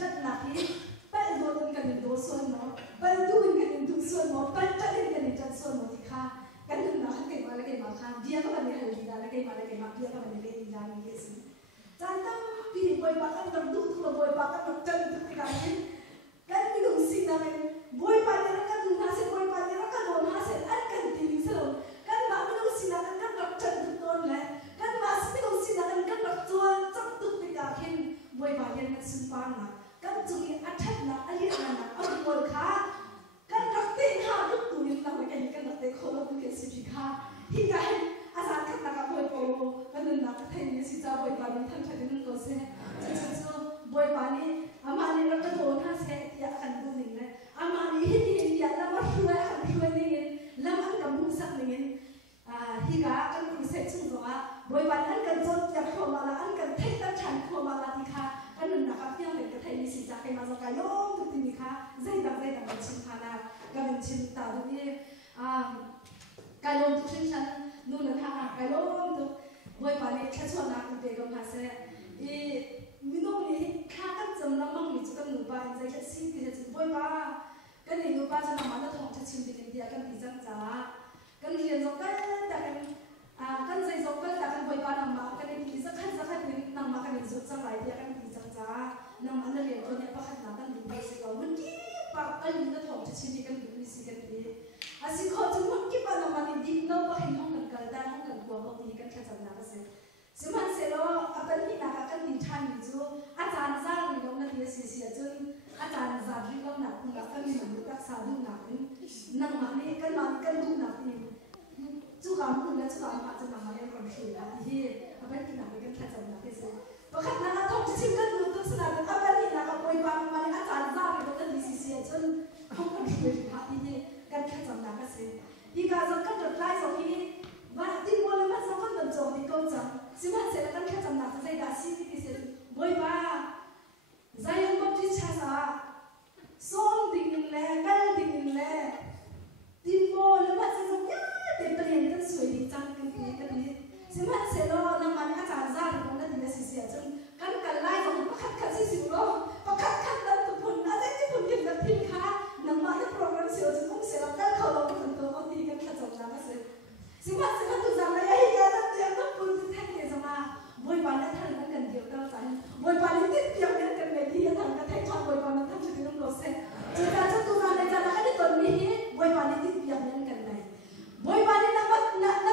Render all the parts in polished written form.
จัดหนักที่ไปโดนกันโดนส่วนเนาะไปดูกันดูส่วนเนาะไปจัดกันจัดส่วนเนาะที่ข้ากันหนึ่งนะเก่งมาแล้วเก่งมาข้าเดียก็มันเนี่ยหันดีได้แล้วเก่งมาแล้วเก่งมาเดียก็มันเนี่ยเล่นดีได้มีเยอะสิจันตั้งพี่บอยปากกันกับดูทั่วบอยปากกันกับจันทุกที่กันมีหนุ่มสิ่งนั้นบอยปากเนี่ยกันดูน่าเสียบอยปากเนี่ยกันโดนน่าเสียอันกันทีนี้สโลกันมาไม่รู้สิ่งนั้นกันกับจันทุกต้นแหละกันมาไม่รู้สิ่งนั้นกันกับตัวจับทุกที่เห็นบอยปากเนี่ยมันสุดปังนะกันจุยอัดทัดนะอันนี้นะเอาบอยขากันรักเต้นหาทุกตัวนี่นะไม่กันกันรักเต้นคนละตัวสิจิขาที่กันอาจารย์กันนักบอยโปกันนึกนักเทนนิสจ้าบอยปากนี่ทั้งชาตินึกก็เสียจะบอยปากนี่อามานี่เราก็โดนท่าเสียอยากกันดูหนึ่งเลยอามานี่ที่นี่อยากแล้วมาช่วยกันช่วยนี่แล้วมันกับมุสักนี่ที่กันคุยเสร็จซึ่งว่าบอยปากอันกันจดอยากเข้ามาละอันกันเทตั้งฉันเข้ามาละที่ค่ะกันนึกนักที่ยังเป็นกระเทยนิสิจ้าเป็นมาจากยงทุกที่นี่ค่ะใจดังกันชิมพานากันชิมตาดูนี่การลงทุกชิ้นฉันนู่นนั่นทางการลงทุกบอยปากนี่แค่ชวนนักอุเบกมาเสียมีน้องนี่ข้ากันจำลำมั่งมีจุดกันหนูบ้านใจแค่สิ่งที่จะจุดบอยปากันหนูบ้านจะนำมาแล้วทองจะชิมดีกันเดียกันดีจังจ้ากันเรียนจบกันแต่กันใจจบกันแต่กันบอยปานำมากันดีสักขั้นนำมากันจุดจังไรเดียกันดีจังจ้านำมาเรียนตัวเนี้ยประคันหนากันดีไปสิเราวันที่ปากกันแล้วทองจะชิมดีกันดีสิกันดีอาศัยเขาจะมันกี่ปานำมาดีน้องก็เห็นห้องกันกันได้ห้องกันกลัวบางทีกันแค่จำหน้าก็เสียสมัยเสร็จแล้วเป็นที่นักกันดิฉันอยู่อาจารย์จ้างมีน้องนักเรียนเสียจนอาจารย์จ้างที่เราหนักคุณรักกันมีหนุ่มรักษาดูหนักนั่งมาเนี่ยกันดูหนักนี่จุกามคุณและจุกามอาจจะนำมาเรียนความเชื่อที่เป็นที่นักกันแค่จำหน้าก็เสียประคับนั้นเราต้องชิมกันดูทุกสนามเป็นเป็นที่นักบอยบางมาเนี่ยอาจารย์จ้างมีน้องนักเรียนเสียจนห้องกันช่วยที่ที่กันแค่จำหน้าก็เสียที่การจะกันจดไล่สองที่ว่าที่วันละมันจะกันเป็นโจทย์ที่ก็จะสิมันเสร็จแล้วกันแค่จำหนักใจด่าสิ่งที่เสร็จบอยบ้าใจยังก็ที่ช้าช้าส่งดิ่งเล่กันดิ่งเล่ดิโมแล้วมันจะยังเต็มเปลี่ยนกันสวยดีจังกันดีกันดีสิมันเสร็จแล้วน้ำมันอาจารย์จ้างตรงนั้นดีเสียจนกันไล่ของประคัดสิโลประคัดนั้นทุกคนอะไรที่คนกินแบบทิ้งค้าน้ำมันที่โปรแกรมเสียจนต้องเสียแล้วกันเขาลงถึงตัวเขาดีกันแค่จำหนักเสร็จสิมันตุจำไม่ได้ยังนั่นเดียวต้องพูดถึงแท่งเดียวจะมาบอยปานนั้นท่านนั้นกันเดียวกันใจบอยปานนี้ติดเดียวกันกันเลยที่ท่านกันแท่งชอบบอยปานนั้นท่านจะได้ต้องรอเสร็จจะการจะตุจำในใจนั้นที่ตอนนี้บอยปานนี้ติดเดียวกันเลยบอยปานนี้นับ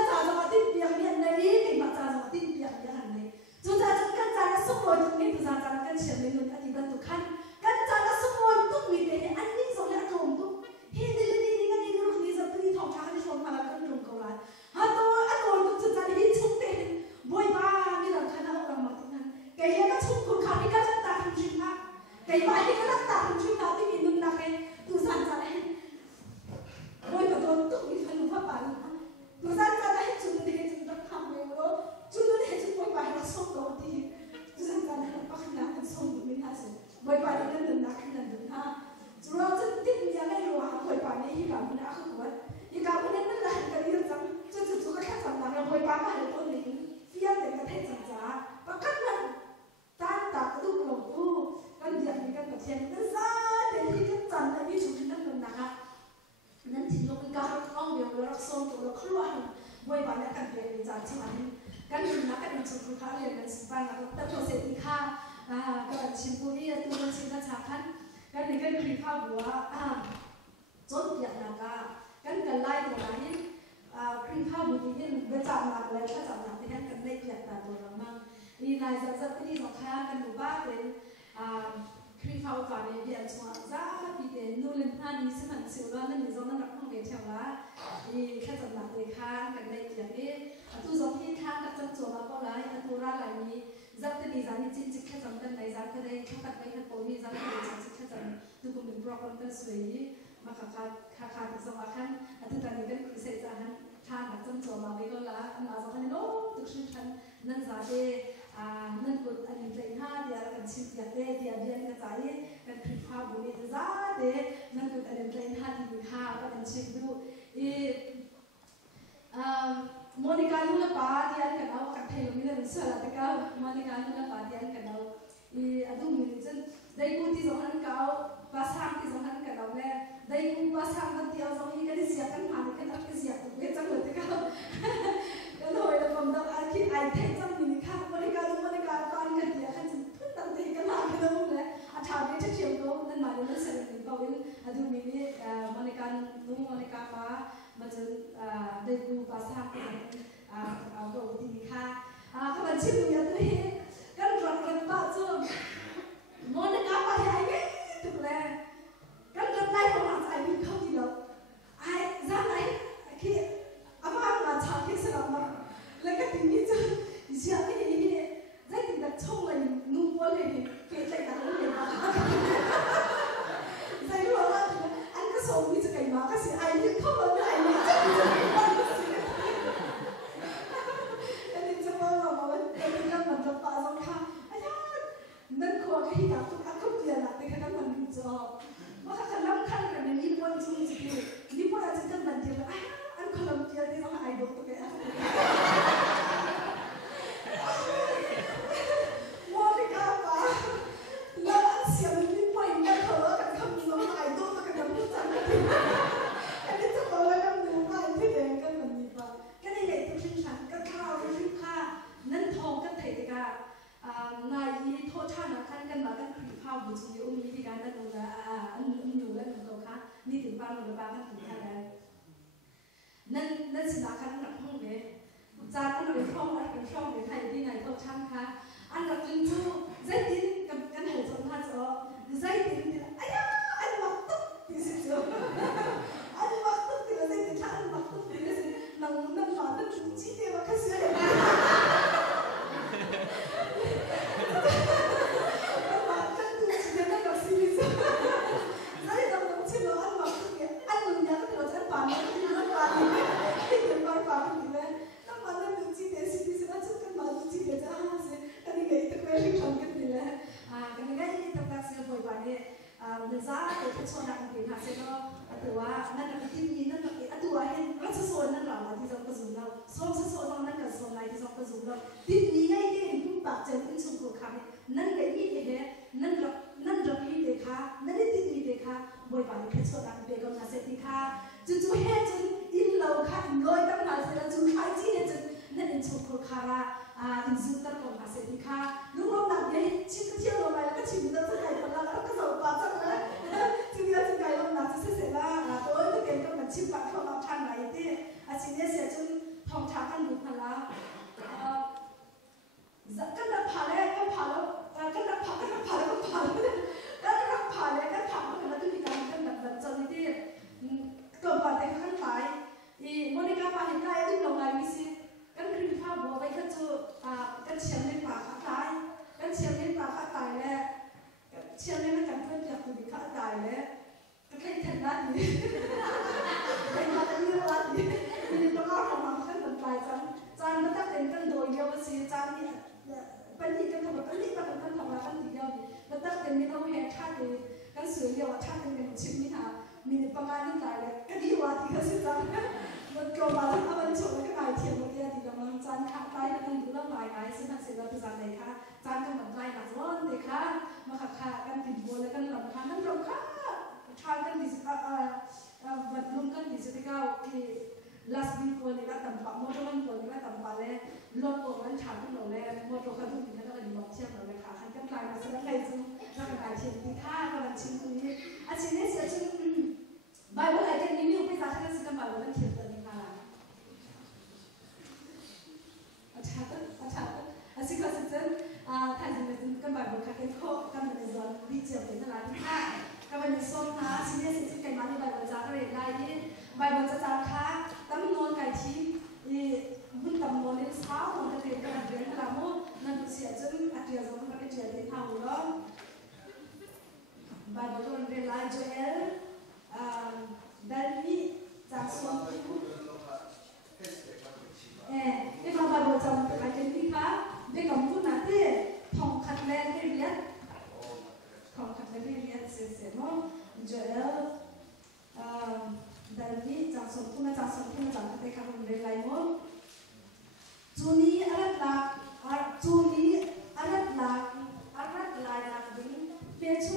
จ่าจะมาติดเดียวกันในนี้ที่มาจ่าจะมาติดเดียวกันเลยจุดจ่าจะกันจ่าส่งบอยตรงนี้ตุจำจ่ากันเชื่อในนุ่นอธิบัติทุกขั้นกันจ่าส่งบอยทุกมีแต่อันนี้ส่งให้ตรงทุกเฮ้ยนี่กันนี่รู้นี่จะตีทองช้างที่ชมมาแล้วกันตรงเขาละฮัตโต้อันโดนจุดจ่าที่ชุบเต็มบอยบ้ามีหลังคาหน้าเรามาที่นั่นแกยังก็ชุบคุณขาที่ก็จะตัดคุณชิมมาแกบ้าที่ก็จะตัดคุณชิมมาที่มีนุ่มนักเลยตุสันจ่าเลยบอยก็โดนตุกมีขนมผ้าป่านะตุสันจ่าเลยจุดนี้จุดนั้นทำเลยว่าจุดนี้จุดบอยบ้าเราส่งตัวที่ตุสันจ่าเลยปักหน้ากันส่งอยู่ไม่น่าสิบอยบ้าที่นั่นนุ่มนักนั่นนุ่มนักจุดเราจะติดมีอะไรรู้ว่าบอยบ้านี่ที่แบบนั้นคือว่าอีกการวันนั้นนั่นแหละกันที่จะจุดก็แค่จำหนักเราบอยบ้ามาเห็นคนนี้เฟี้ยงแต่กระเทยจังจ้าประกันนั้นตาตัดตุกหลงกูกันเดียดมีกันแบบเทียนนั่นซะแต่ที่กันจันอันนี้ชุดนั่นนุ่มนักนั่นที่เราเป็นการร้องเดียวเรารักส่งตัวเราคล้วนบอยบ้าเนี่ยกันเดียดมีจันที่มันกันนุ่มนักกันจุดคุณค่าเรียนกันสิบปันแล้วแต่พอเสร็จที่ค่าก็ชิมปุรีตัวมันชิมกระชาคันกันนี่กันคือข้าวบัวจดเปียกนักกันไล่ตัวนี้ครีมข้าวบุญนี่เวลาหนักเลยถ้าจับหนักที่นั่นกันเล็กเปียกแต่ตัวเรามั่งนี่นายจะที่สองข้างกันหมู่บ้านเป็นครีมข้าวก่อนเนี่ยเดียนชัวร์จ้าปีเดนนู่นเล่นท่านี้สมันสิวแล้วนั่นนี่จงนั่นรักห้องเดียวเท่าละนี่แค่จับหนักเลยข้างกันเล็กเปียกนี่ตัวสองที่ข้างกับจังจัวมาก็ไล่ตัวร่างไหลนี้จับตัวนี้จันนี่จริงๆแค่จับกันไหนจับก็ได้ข้ากัดไปข้าโปนี่จับก็ได้จริงๆแค่จับตัวกูเป็นโปรแกรมกันสวยมาขาที่สมัครขันอันที่ตอนนี้ก็คือเสร็จจากนั้นทางจังจัวมาไม่ก็ละอันมาจากนั้นโน้ตุกชิ้นฉันนั่นจะได้นั่นกุดอันนี้เป็นห้าเดียร์กันชิมเดียร์เดียร์เดียร์กระจายกันคลิปภาพบุญจะจ้าเดนั่นกุดอันนี้เป็นห้าที่มีห้ากันชิมดูโมนิกาลูกป้าเดียร์กันเอากันเทลมีเรื่องเสือแล้วแต่ก็โมนิกาลูกป้าเดียร์กันเอาอันดูมีเรื่อง ได้กูที่สองนั้นเก่าภาษาที่สองนั้นกันเราแม่ได้กูภาษามันเดียวสองนี้ก็ได้เสียกันผ่านกันอัดเสียกันเวจังเลยที่เขาก็โดยผมต้องคิดไอ้เท่จังมีค่ะบริการตอนกันเดียวกันจะพึ่งตั้งใจกันมากันแล้วเลยอาชาดิจะเชื่อมโยงนั่นหมายถึงเสร็จถึงเปล่าวินดูมีนี่บริการนุ่งบริการฟ้ามันจะได้กูภาษาที่เอาตัวที่มีค่าก็มันชื่ออย่างนี้กันรักกันป้าจุ่มมองในกาไปไอ้เงี้ยถูกแล้วกันรักได้ของเราใจมีเข้าที่เราไอ้ร้านไหนคืออาม่ามาชาที่สนามมาแล้วก็ทีนี้จะเชื่อไม่ดีนี่ได้ถึงแบบช่องเลยนุ่มวันเลยนี่เกลียดใจกันเลยมาใจรู้ว่าอันก็ส่งมีจะไก่มาก็เสียไอ้เนี่ยเข้ามาได้เนี่ยจะมีจะมีวันก็เสียอันนี้จะมาเรามาวันเป็นกันมันจะปาสังค่ะนั่นคือว่าที่แบบทุกอันก็เปลี่ยนละแต่แค่นั้นมันมีจอบว่าถ้าเราขั้นกันในญี่ปุ่นจริงๆญี่ปุ่นอาจจะกันมันเดียวกันอันคนละเปลี่ยนที่เราไอ้ดอกตัวแก่โมดิกาปะแล้วอันเสียมันญี่ปุ่นเนี่ยเขาเลิกกันคำนี้เราไอ้ดอกตัวแก่กันรู้จักกันอันนี้จะบอกว่ากันดูว่าอันที่เด่นกันมันมีปะก็ในเหตุที่ฉันก็ข้าวที่ข้านั่นทองกันเถิดกันนายโทษท่านนะท่านกันมากันขีดผ้าบุญสุริยมีที่การนั่นดูนะอันอยู่แล้วหนูก็ค่ะนี่ถึงบ้านเราบ้านกันถึงแค่ไหนนั่นสินะกันหนักห้องเลยจากอันเป็นช่องอะไรเป็นช่องในไทยที่ไหนโทษท่านค่ะอันหนักจริงจูใจดินกับกันเหตุสมท่านจะใจดินอ้ยอันวักตุ๊กที่สิจูอันวักตุ๊กที่เราใจดินท่านวักตุ๊กที่เรานั่งนั่งฝันนั่งจีเดียวกันเสียเลยแต่ว่านั่นก็ที่นี่นั่นก็ตัวเห็นรัชโซนนั่นหรอที่เราประจุเราส่งโซนนั่นก็ส่งอะไรที่เราประจุเราที่นี่ไงที่เห็นผู้ปากเจอผู้สูงตัวคำนั่นก็นี่เห็นนั่นเราพี่เด็กค่ะนั่นที่นี่เด็กค่ะบ่อยๆแค่โซนเด็กก็มาเสร็จค่ะจู่ๆเห็นจนอินเราค่ะลอยตั้งแต่เสร็จแล้วจู่ๆใครที่เห็นจนนั่นเป็นสูงตัวคาราอินซูตั้งก็มาเสร็จค่ะลูกเราหนักใหญ่ชิมเที่ยวลงไปแล้วก็ชิมตั้งแต่ไหนมาแล้วก็ส่งปลาจังเลยที่นี่จะไกลลงหนักจะเสียละตัวนี้เก่งก็เหมือนชิมปลาเข้ามาทานไหนที่อาชีพนี้เสียจนทองช้ากันบุกพละกันนับผ่านเลยก็ผ่านแล้วกันนับผ่านก็ผ่านแล้วก็ผ่านเลยก็ผ่านแล้วก็มีการกันแบบเจ้าหน้าที่เกิดปัญหาขั้นไปอีโมนิกาปาหินได้ที่ลงไลน์วิสิกันคลิปภาพบัวไปก็จะกันเชียงในป่าข้าตายกันเชียงในป่าข้าตายแล้วเชียงในมันกันเพื่อนจากตุ่มข้าตายแล้วก็แค่ทันนัดนี่ไอ้มาตั้งเยอะวันนี่มีประกอบของมันขั้นเป็นปลายจานมันตั้งเป็นกันโดยเยาวสีจานนี่เป็นที่กันทำกันนี่กันทำมากันที่เดียวมันตั้งเป็นมีน้องแฮร์ท่าเลยกันเสือเดียวท่าเป็นกันชิมนี่ค่ะมีประมาณนั้นหลายเลยก็ดีว่าที่เขาสิจังมันกลัวมาแล้วมันชนแล้วก็นายเทียมมันเนี่ยที่กำลังจานข้างใต้กันดูเรื่องหลายซึ่งทางเสร็จแล้วเป็นจานไหนคะจานกันแบบไรหนักร้อนเลยค่ะมาขากันติดบัวแล้วกันหลังคานั่นเราค่ะทานกันดิสวันรุ่งกันดิสติก้าที่ last week วันนี้ก็ต่ำกว่าโมโตมันวันนี้ก็ต่ำกว่าเลยลดตัวนั้นฉาบขึ้นเราเลยโมโตกันทุกทีนั่นก็เลยบอกเชื่อเราเลยค่ะหันกันกลายมาแสดงไงซึ่งเราเป็นการเชียร์ที่ค่ากำลังชิมตรงนี้อาชีพนี้เสียชื่อใบว่าอะไรกันนี่มีอุปสรรคที่จะมาวันนั้นเขียนตัวนี้ค่ะอาจารย์อาชีพก็สิ่งที่ท่านจะเป็นกันแบบว่าการเข้ากันในส่วนดีเจเป็นตลาดที่ค่าก็เป็นส่วนนะอาชีพนี้สิ่งที่กันมาในใบว่าจะเรียนได้ที่ใบว่าจะจำค่าตั้งนวนไก่ชีหุ่นตั้งนวนในเช้าของเรียนกันเรียนกันแล้วนั่นเสียจนอาทิตย์สองก็เจอที่ทางหัวใบว่าจะเรียนไล่โจเอลdan ni jason itu ni kalau baru jam kajian kita dia kamu nanti tongkat lagi lihat sesemo Joel dan ni jason itu jangan mereka memberi lainmu Juni alat lah begini pecah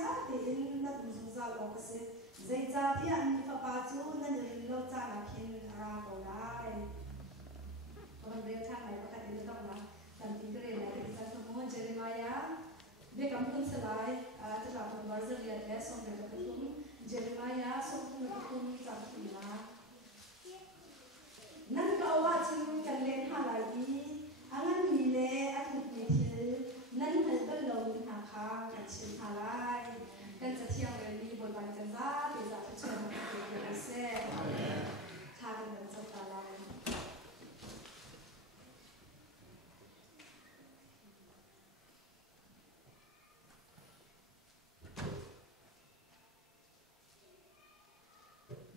จ้าเดินนัดมุงจ้าบอกกันสิใจจ้าที่อันนี้ฟ้าป้าจูนั่นเรื่องเราจ้านักพินราก็ได้ก็มันเรียกท่านไหนก็แต่เดินต้องนะตันทีก็เรียนอะไรที่จะสมมติเจริญมายาเด็กกำลังสลายจะหลับมันวาร์ซเรียนและส่งเด็กกำลังเจริญมายาส่งเด็กกำลังจับปีนะนั่นก็ว่าจึงกันเล่นหาอะไรดีอันนั้นมีเล่อันนี้มีทีนั่นเหมือนกันลงหาค้างกันชิมหาไรกันจะเที่ยวเรื่องนี้บนบันกันบ้าเดี๋ยวจะไปเชิญมาเกี่ยวกับเซ่ทางกันจะตลอด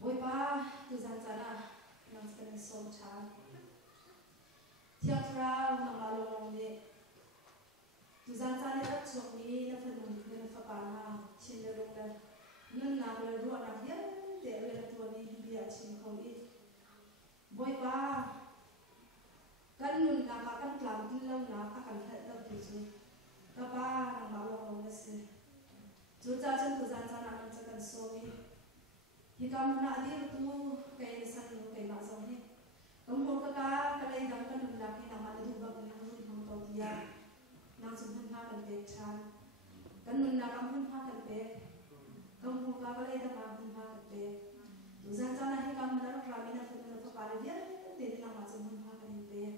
บอยป้าดูจันทร์นะน้องจะเป็นโซนชาเที่ยวคราวน้องมาลงเนี่ยดูจันทร์เนี่ยช่วงนี้นักเรียนเรียนฟ้าป่าชิมเรื่องเลยนั่นนำเลยรู้ว่านักเรียนเด็กเรียนตัวนี้เบียชิมเขาอีกบอยป้ากันนุ่นนำมากันกลางที่เล่าหนากันเถิดเราพิจูก็ป้าน้องมาลงเลยสิจูจ้าจนดูจันทร์นั้นจะกันโซมีที่กำลังดีรู้ตัวใครสั่งรู้ใครมาส่งให้กำลังก็เลยดังกันนุ่นนักที่นำมาดูบ้างนั่งรู้ที่มันตัวเดียนั่งสุนทรภากันเด็กชายกันนุ่นนักกำลังพากันเด็กกำลังก็เลยดังมาสุนทรภากันเด็กดูจันทร์นั้นที่กำลังเรารามินาฟุตเราพาไปเดียเด็กนั่งมาสุนทรภากันเด็ก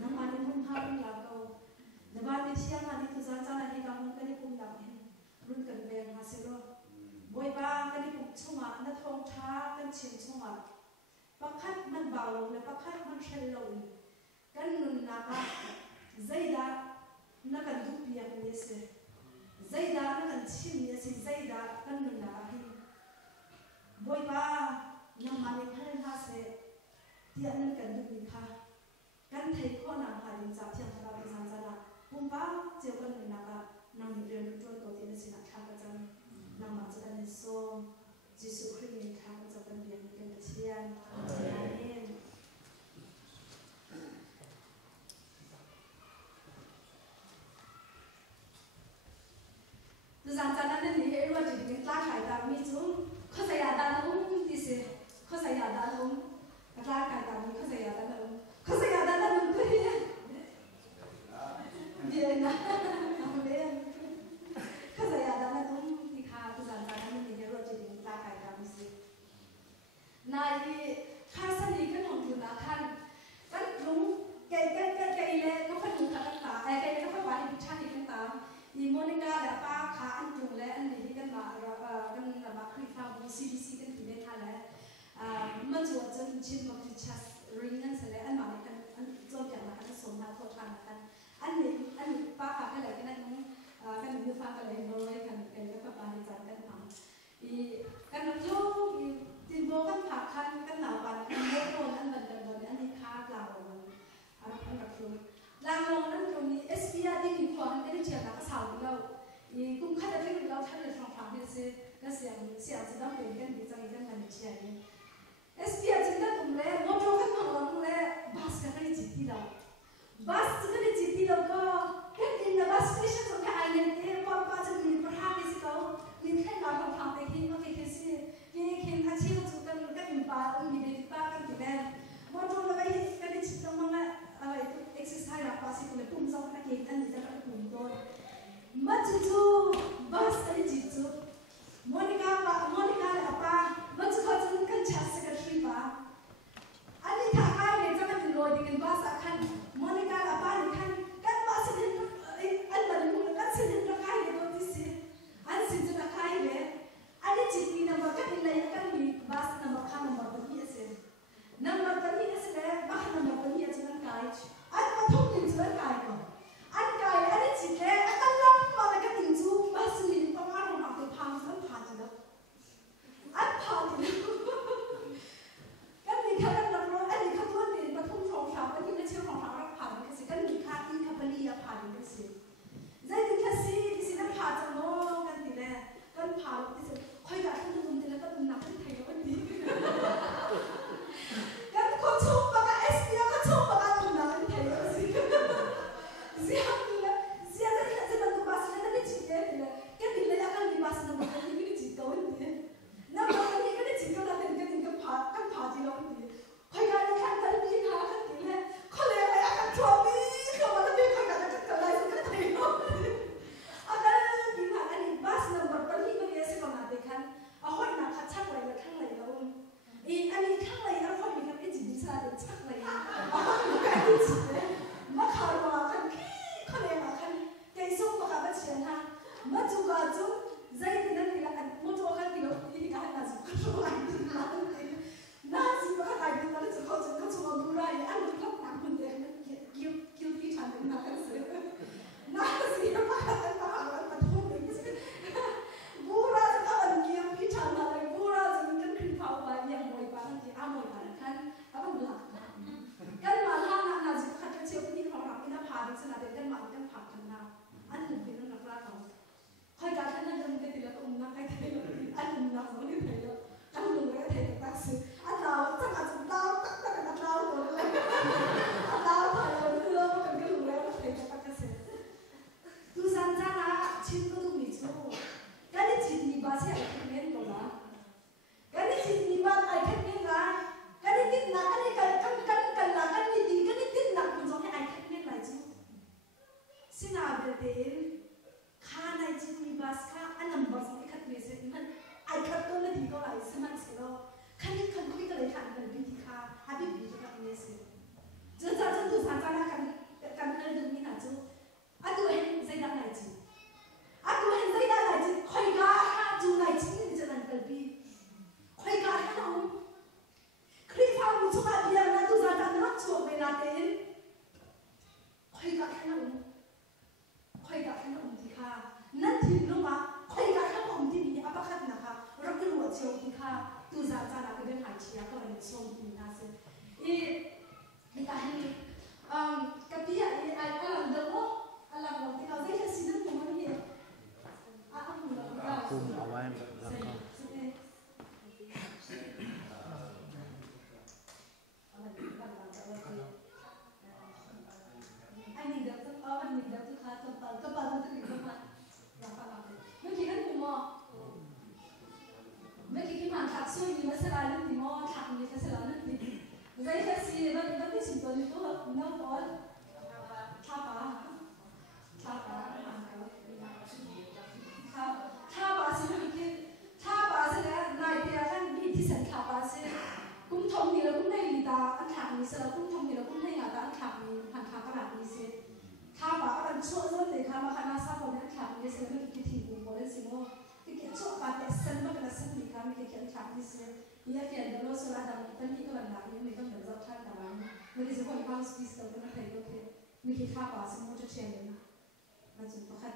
นั่งมาในสุนทรภากันแล้วก็ในบ้านที่เชียงนั้นดูจันทร์นั้นที่กำลังก็ได้ปุ่มดังเห็นรุ่นกันเบียงมาเสร็จบอยบ้านกันที่ผมชมาณทองท้ากันเชียงชมาปักขัดมันเบาลงและปักขัดมันเชลลงกันนุ่นนักใจดานักกันดุเปียกเนี่ยสิใจดานักกันชิมเนี่ยสิใจดากันนุ่นนักหินบอยบ้านน้ำมันในพันธุ์ฮาเสที่อันนั้นกันดุมีค่ะกันไทยข้อนางหาดินจากเชียงคานเราเป็นสันจนะปุ่มบ้าเจ้ากันนุ่นนักนางเรียนรู้ตัวที่เป็นสินักทางกันจังนำมาจากการโซ่จิสุคริสต์ค่ะจากการเรียนเป็นเชียนอาเมนดูสันจันนั้นนี่เอว่าจะเป็นกล้าขายตามมีจุ้งเขาใส่ยาดาลุ่มที่สิเขาใส่ยาดาลุ่มกล้าขายตามมีเขาใส่ยาดาลุ่มเขาใส่ยาดาลุ่มก็เรียนเรียนนะเรียนเขาใส่ยาดาลุ่มนายข้าสนิทกันของคุณนะท่านกันลุงแกเล่ก็พันธุ์ขันตาแกก็พันธุ์วายพิชาติกันตาอีโมนิกาและป้าขาอันจุงและอันนี้กันมากันมาคลิปฟาวCDCกันที่ได้ท่านและมันจะจนชิมมาคลิปชัสริงนั่นเสร็จแล้วอันมากันอันจบอย่างมาอันสมนาโทษทานกันอันนี้ป้าขากันอะไรกันนั่นกันดูฟังกันเลยโดยกันก็ป้าในจานกันทำอีกันโยจินโบกันผักคันกันหนาววันกันเล็กโดนอันบันกันบนอันนี้ค้ากลางวันอันแบบคือลางลงนั่นตรงนี้SPRที่มีความอันนี้เชียร์นักสาวเราอีกุ้งข้าวที่เราท่านเลยฟังเนี่ยสิก็เสียงจะต้องเป็นกันดีจังกันมันเชียร์นี่SPRจริงๆตรงนี้มอเตอร์กันของเราตรงนี้บัสกันได้จิตที่เราบัสกันได้จิตที่เราก็แค่อินในบัสสเตชันตรงนี้ไอ้เนี่ยพอป้าจะมีประธานที่เขามีแค่เราทำไปที่โอเคคือสิที่เขียนอาชีพจุกันก็อินปามีเด็กป้ากันที่แม่มอเตอร์อะไรกันได้จิตตรงนั้นอะไรตัวเอ็กซ์ไซส์รับภาษีคนละปุ่มสองนักเรียนอันนี้จะเป็นปุ่มตัวมาจู่บัสอันนี้จู่โมนิกาและป้ามาจู่เขาจะกันชัดสักทีป้าอันนี้ถ้าใครเรียนจะกันลอยดีกันบัสกันโมนิกาและป้านี่กันบัสนี่อันนั้นมันกันสิ่งที่ใครเรียนตัวที่สิอันสิ่งที่ใครเรียนอันนี้จิตนี่นะว่ากันอะไรกันมีบัสนะว่าข้านะว่าตัวนี้สินะว่าตัวนี้สิเลยบ้านนะว่าตัวนี้จะนั่งไกด์อันมาทุ่มถึงจะนั่งไกด์ก่อนอันไกด์อันนี้จิตเลยอันนั้นล้มมาแล้วก็ถึงจูบัสนี่ต้องมาลงมาเป็นพังสันผ่านจะแล้วอันผ่านจะแล้วกันมีแค่นั้นเราอันนี้ข้าตัวนี้มาทุ่มรองเท้าอันนี้ไม่ใช่รองเท้าเราผ่านกันสิกันมีค่าที่คาบลีผ่านกันสิใจที่แค่สิที่สินั่งผ่านจะโง่กันทีแรกกันผ่านที่สิค่อยอยากขึ้นดูมันแล้วก็ดูหนักขึ้นไทยแล้ววันนี้กันคนชมปากกาSPRก็ชมปากกาดูหนักขึ้นไทยแล้วสิ đi xem là để căn mạng căn phạt thằng nào anh đừng vì nó nặng ra không hơi cả anh đừng cái thì là cũng nặng cái thế rồi anh đừng nặng giống như thế rồi anh đừng cái thế được tác sự anh nào chắc là chúng đau tất cả các đau rồi anh đau phải rồi thưa cần cái lùng đấy nó thấy các cái sự tu san ra là chín có tu bị chỗ cái này chín đi ba sẽ phải biết rồi đó cái này chín đi ba ai biết biết ra cái này tin là cái này cần là cái này tin cái này tin là cũng giống như ai biết lại chứ xin nào để đến khá này chín đi ba khá anh nằm vào trong cái khát về sẽ mình ai khát tôi là thì có lại xem anh sẽ lo khát đi khát cái này khát cần bị thì khá hay bị cho các người sẽ giờ ra chân tu san ra là cần hơn được như nào chứ anh tu hành dây đàn này chứ anh tu hành dây đàn này chứ khoai gà ha chú này chính là chân anh cần bị khoai gà ha đâu khi phàm một chút là bây giờ là tu ra đang lót chuột về là đến khoai gà ha đâu khoai gà ha đâu thì khá nát thịt luôn mà khoai gà ha đâu thì mình áp khát nè khá rồi cái ruột chiều thì khá tu ra là cái bên hải chia có là xong thì na sẽ thì cái này cái bia này anh làm được không anh làm được thì nó dễ là xin được không nhỉ anh không được đâu cùng ở bên anh nhìn được không anh nhìn được khá tập nó tự nhiên mà làm sao mấy khi anh cũng mò mấy khi mà thạc suy thì nó sẽ là những gì mò thạc thì nó sẽ là những gì dây cái gì nó cái trình độ như đó nó có tha bá sẽ là cái tha bá sẽ là này thì là anh bị thì sẽ tha bá sẽ cũng thông thì là cũng này thì ta anh thạc thì sẽ là cũng thông thì là cũng này là ta anh thạc thì hàng thạc các bạn thì sẽ tha bá các bạn chốt luôn để khám mà khám sao còn anh thạc thì sẽ là cái thì cũng có lên xin cái chốt bạn để sân mà cái sân thì khám cái anh thạc thì sẽ iya kian dulu sudah ada penting kalau nak ini mereka berzat dalam mereka semua orang spesies kalau nak kayak gitu mereka apa semua tu cendera macam pakat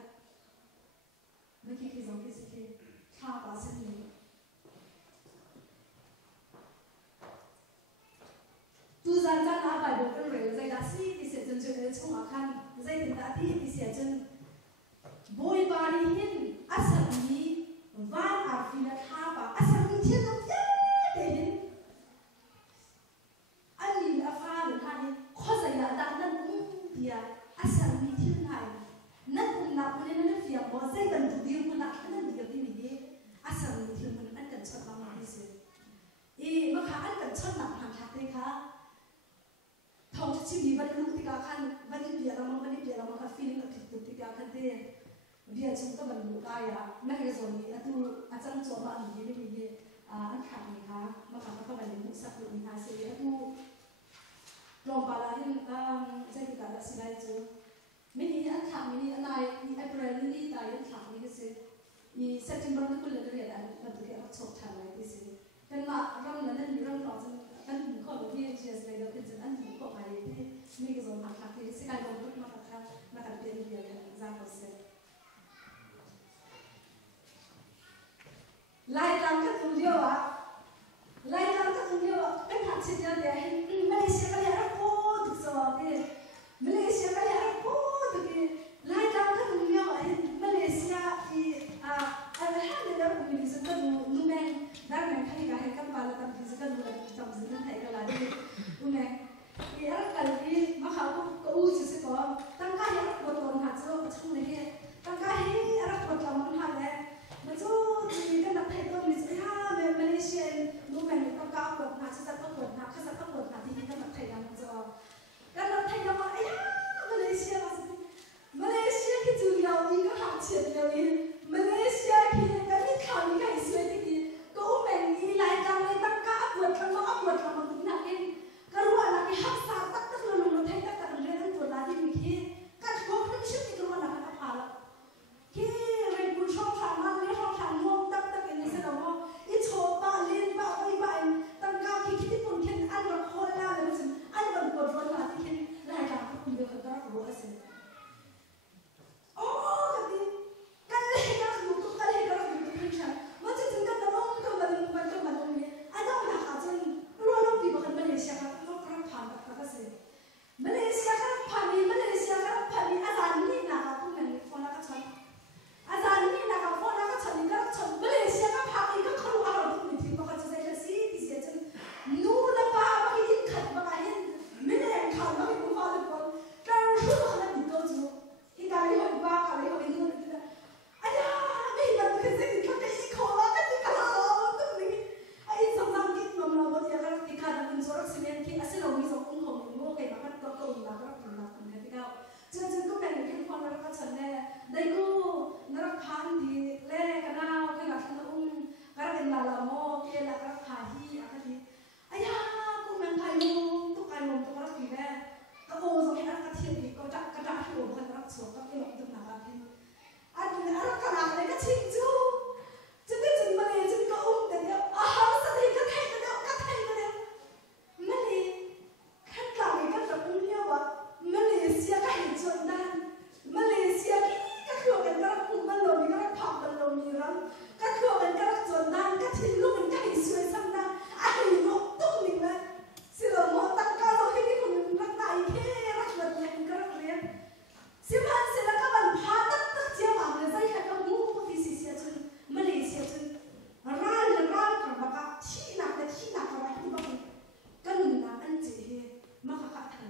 mereka kisah kisah apa sendiri tu zanzan apa bukan real saya dasi di sini jadi cuma kan saya tidak di sini boy barihin asal ini van arfina apa asal ini dia anh nhìn đã pha được hai khó giải đã đặt nâng thì asal mi thiên này nâng cùng nạp lên nâng phía bỏ dây gần từ điều mà nạp nâng điều đi mình asal mi thiên mình anh cần chọn làm gì gì mà khá anh cần chọn nạp hàng hạt đấy khá thầu chỉ vì vấn lúc thì cả khăn vấn đề việc làm mà cái feeling cái thực thì cả khăn thế việc chúng ta vẫn được ai mấy cái rồi thì tu chẳng cho bạn gì đấy mình anh khẳng định ha mà khẳng định các bạn những sắc được mình sẽ tu lòng bà lại cái gì cả là gì đây chứ mình anh khẳng định anh này April này tại anh khẳng định cái gì September nó cũng là cái là được cái chốt thằng này cái gì cái mà rong là nên rong nó anh cũng có được cái gì này được cái gì anh cũng có phải cái mình cái rồi mà khẳng định sẽ cái đó cũng mà khẳng định việc ra có sẽ lại làm các công việc lại làm các công việc anh học sinh nhớ để Malaysia cái này rất khó thực sự thì Malaysia cái này rất khó thì lại làm các công việc Malaysia thì anh hay là cũng mình sẽ có nụ men đang mình thấy cái các bạn là tập thì sẽ có nụ trong diễn thấy cái là đi nụ men thì rất là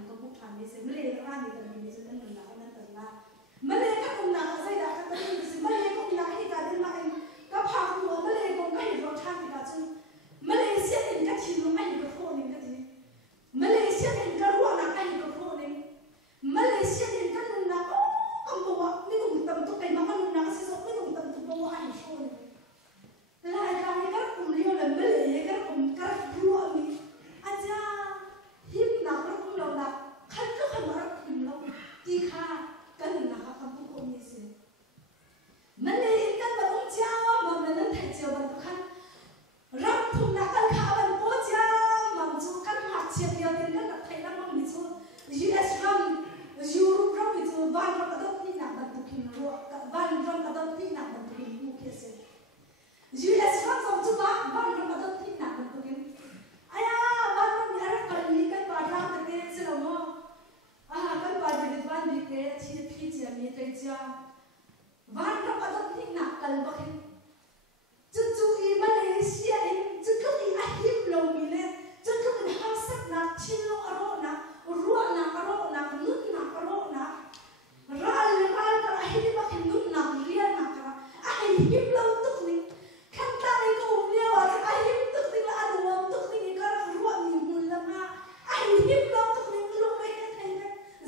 ก็บุกทานไม่เสร็จไม่เลยร้านนี้กันมีจนนั่นหลังนั่นแต่ละไม่เลยก็คงหนักใส่ด่ากันไม่สิไม่เลยก็หนักให้การเดินมาเองก็พาหัวไม่เลยก็ไม่รถทางที่กันจนไม่เลยเสียเองก็ชิลไม่ก็โคนึงก็ดีไม่เลยเสียเองก็รัวหนักไม่ก็โคนึงไม่เลยเสียเองก็นุ่นหนักโอ้คำบอกว่าไม่ต้องตำตุกไก่มาก็นุ่นหนักสิสกไม่ต้องตำตุกบอกว่าไอ้โคนึงรายการนี้ก็คุมเลี้ยวเลยไม่เลยก็คุมก็รัวมีอาจารย์หิมหนักแล้วคุมเราหนักขันก็ขันมาแล้วหิมเราตีข้ากันหนักคำพูดคนนี้สิมันเลยกันแบบองเจ้ามันนั่นไทยเจ้ามันทุกขันรับทุนนักกันข้ามันโคเจ้ามันจูกันหักเชียร์เดียวกันกันไทยนั่งมันมีจู US รัมยูโรรัมมีจูบ้านเราก็ต้องที่หนักมันทุกขินรัวบ้านเราก็ต้องที่หนักมันทุกขินมุกเสียUS รัมสองจุดบ้านเราก็ต้องที่หนักมันทุกขินอ้ยบ้านเรามีอะไรกันนี่กันบ้านเรากันเนี่ยสิเราโม่กันบ้านเราบ้านเราเนี่ยที่พี่เจ้ามีแต่เจ้าบ้านเราก็ต้องที่หนักกันบ้างจู่ๆอีมาเลเซียเองจู่ๆอีอาฮิมลงมีเลยจู่ๆอีฮัสซักนักชิลลงอารมณ์นักรัวนักอารมณ์นักนุ่นนักอารมณ์นักรัลกันอาฮิมบ้างนุ่นนักเรียนนักกันอาฮิมลงตุกนี่ขันตาเองก็อุ้มเลี้ยวอาฮิมตุกนี่ละอันวันตุกนี่ก็รัวมีมุลละมาอาฮิมลงตุกนี่ลงไปกันเอง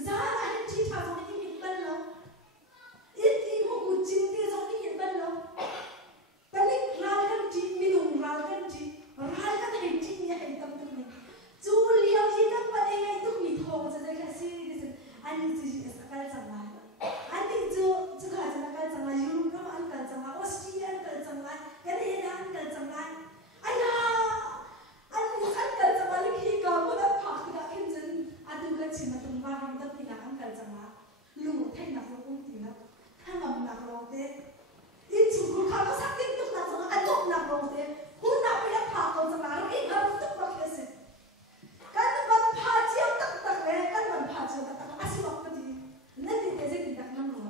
ซาอาฮิมที่ทำให้ฮิมบันลงอีที่พวกกูจริงที่ส่งให้ฮิมบันลงแต่นี่ร้านกันจีมีนุ่มร้านกันจีร้านกันเห็นจีมีเห็นตั้งแต่จูเลี้ยวยี่ตั้งประเดี๋ยวตุกมีทองจะได้แค่สิ่งที่สุดอันนี้จีสกัดจังไรอันนี้จูขาดจังไรจังไรยูโรอันกันจังไรออสเตรเลียกันจังไรแคนาดาอันกันจังไรอันนี้อันกันจังไรที่ก็ไม่ได้พักที่ก็ขึ้นจนอันดูกันชิมมาตรงบ้านเราตั้งที่นักอันกันจังไรลูกแท่งนักเราอุ้มตีนักถ้ามันนักเราเด็กอีจูกูข้าก็สักทิ้งตุกนักจังไรอันตุกนักเราเด็กหุ่นนักไปแล้วพักเราจังไรเราเองเราตุกมาแค่สิกันมันพาเจียวตักเลยกันมันพาเจียวตักอาศัยบอกกันดีนั่นที่เจ๊กินตักน้ำรัว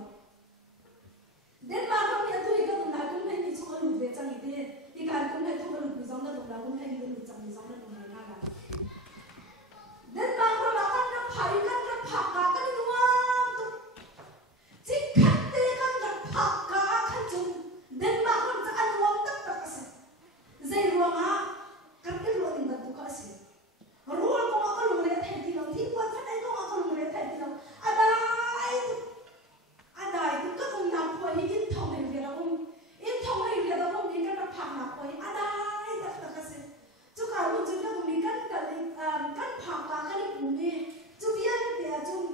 เดินมาเราเนี่ยตัวอีกตัวนั้นคุณให้มีช่วงหลุดเวจังอีกทีอีกการคุณให้ช่วงหลุดมีสองตัวเราคุณให้มีหลุดจังมีสองตัวเราหน้ากันเดินมาเราละกันรับผ่ากันรับผักกันนัวจิกขัดเตะกันรับผักกันจุนเดินมาเราจะอันวางตักตักสิใจรัวมากันเป็นรัวติงกันตุกสิรัวก็มาก็ลงเลยแทนที่เราที่วันนั้นก็มาก็ลงเลยแทนที่เราอะไรตุกก็ต้องนำไปอินทองให้เรียนอินทองให้เรียนเรามีกันรับผักนำไปอะไรตักตักสิจุกเอาจุกก็มีกันกันผักกันปุ่มนี้จุกยันเดียจุก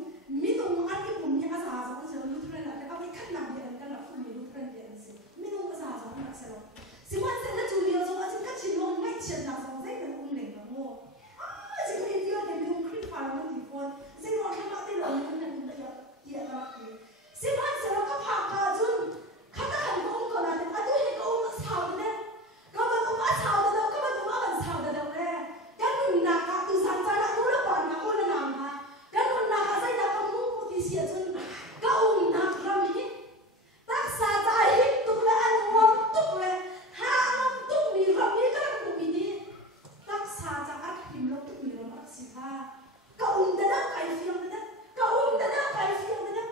มีตรงอันที่ปุ่มนี้อาสาสมัครเสริมลุทเรนแล้วก็ไปขัดนำเดียนกันรับปุ่มนี้ลุทเรนเดียนสิมีตรงอาสาสมัครเสริมสิวันเสร็จแล้วจุกเดียวจุกอาจจะกัดชิลลงไม่เชื่อหนักสงสัยเป็นอุ้มเหล็กแบบโม่จิกคนเดียวเดี๋ยวมีตรงคลิปฟาร์มมันดีฟอนสิวันแค่มาที่เราเนี่ยมันเดียวเดียวกันสิวันเสร็จแล้วก็ผักกันจุกข้าก็หันก้มก่อนนะแต่ตัวเองก็อุ้มสาวเนี่ยก็มันอุ้มสาวเดียวก็มันอุ้มมันสาวเดียวเลยกันนุ่นนักตุสันใจนักรู้แล้วก่อนนะคนละนามค่ะกันนุ่นนักใจนักก็มุ่งพูดที่เสียจุกก็อุ้มนักเราหิตักษาใจหิตุกเลยอันวงตุกเลยหาอันตุกมีเรามีก็เรามีดีตักษาจากอัดหิมเราตุกมีเราอัดสิค่ะก็อุ้มแต่นักไก่เฟียงแต่นักก็อุ้มแต่นักไก่เฟียงแต่นัก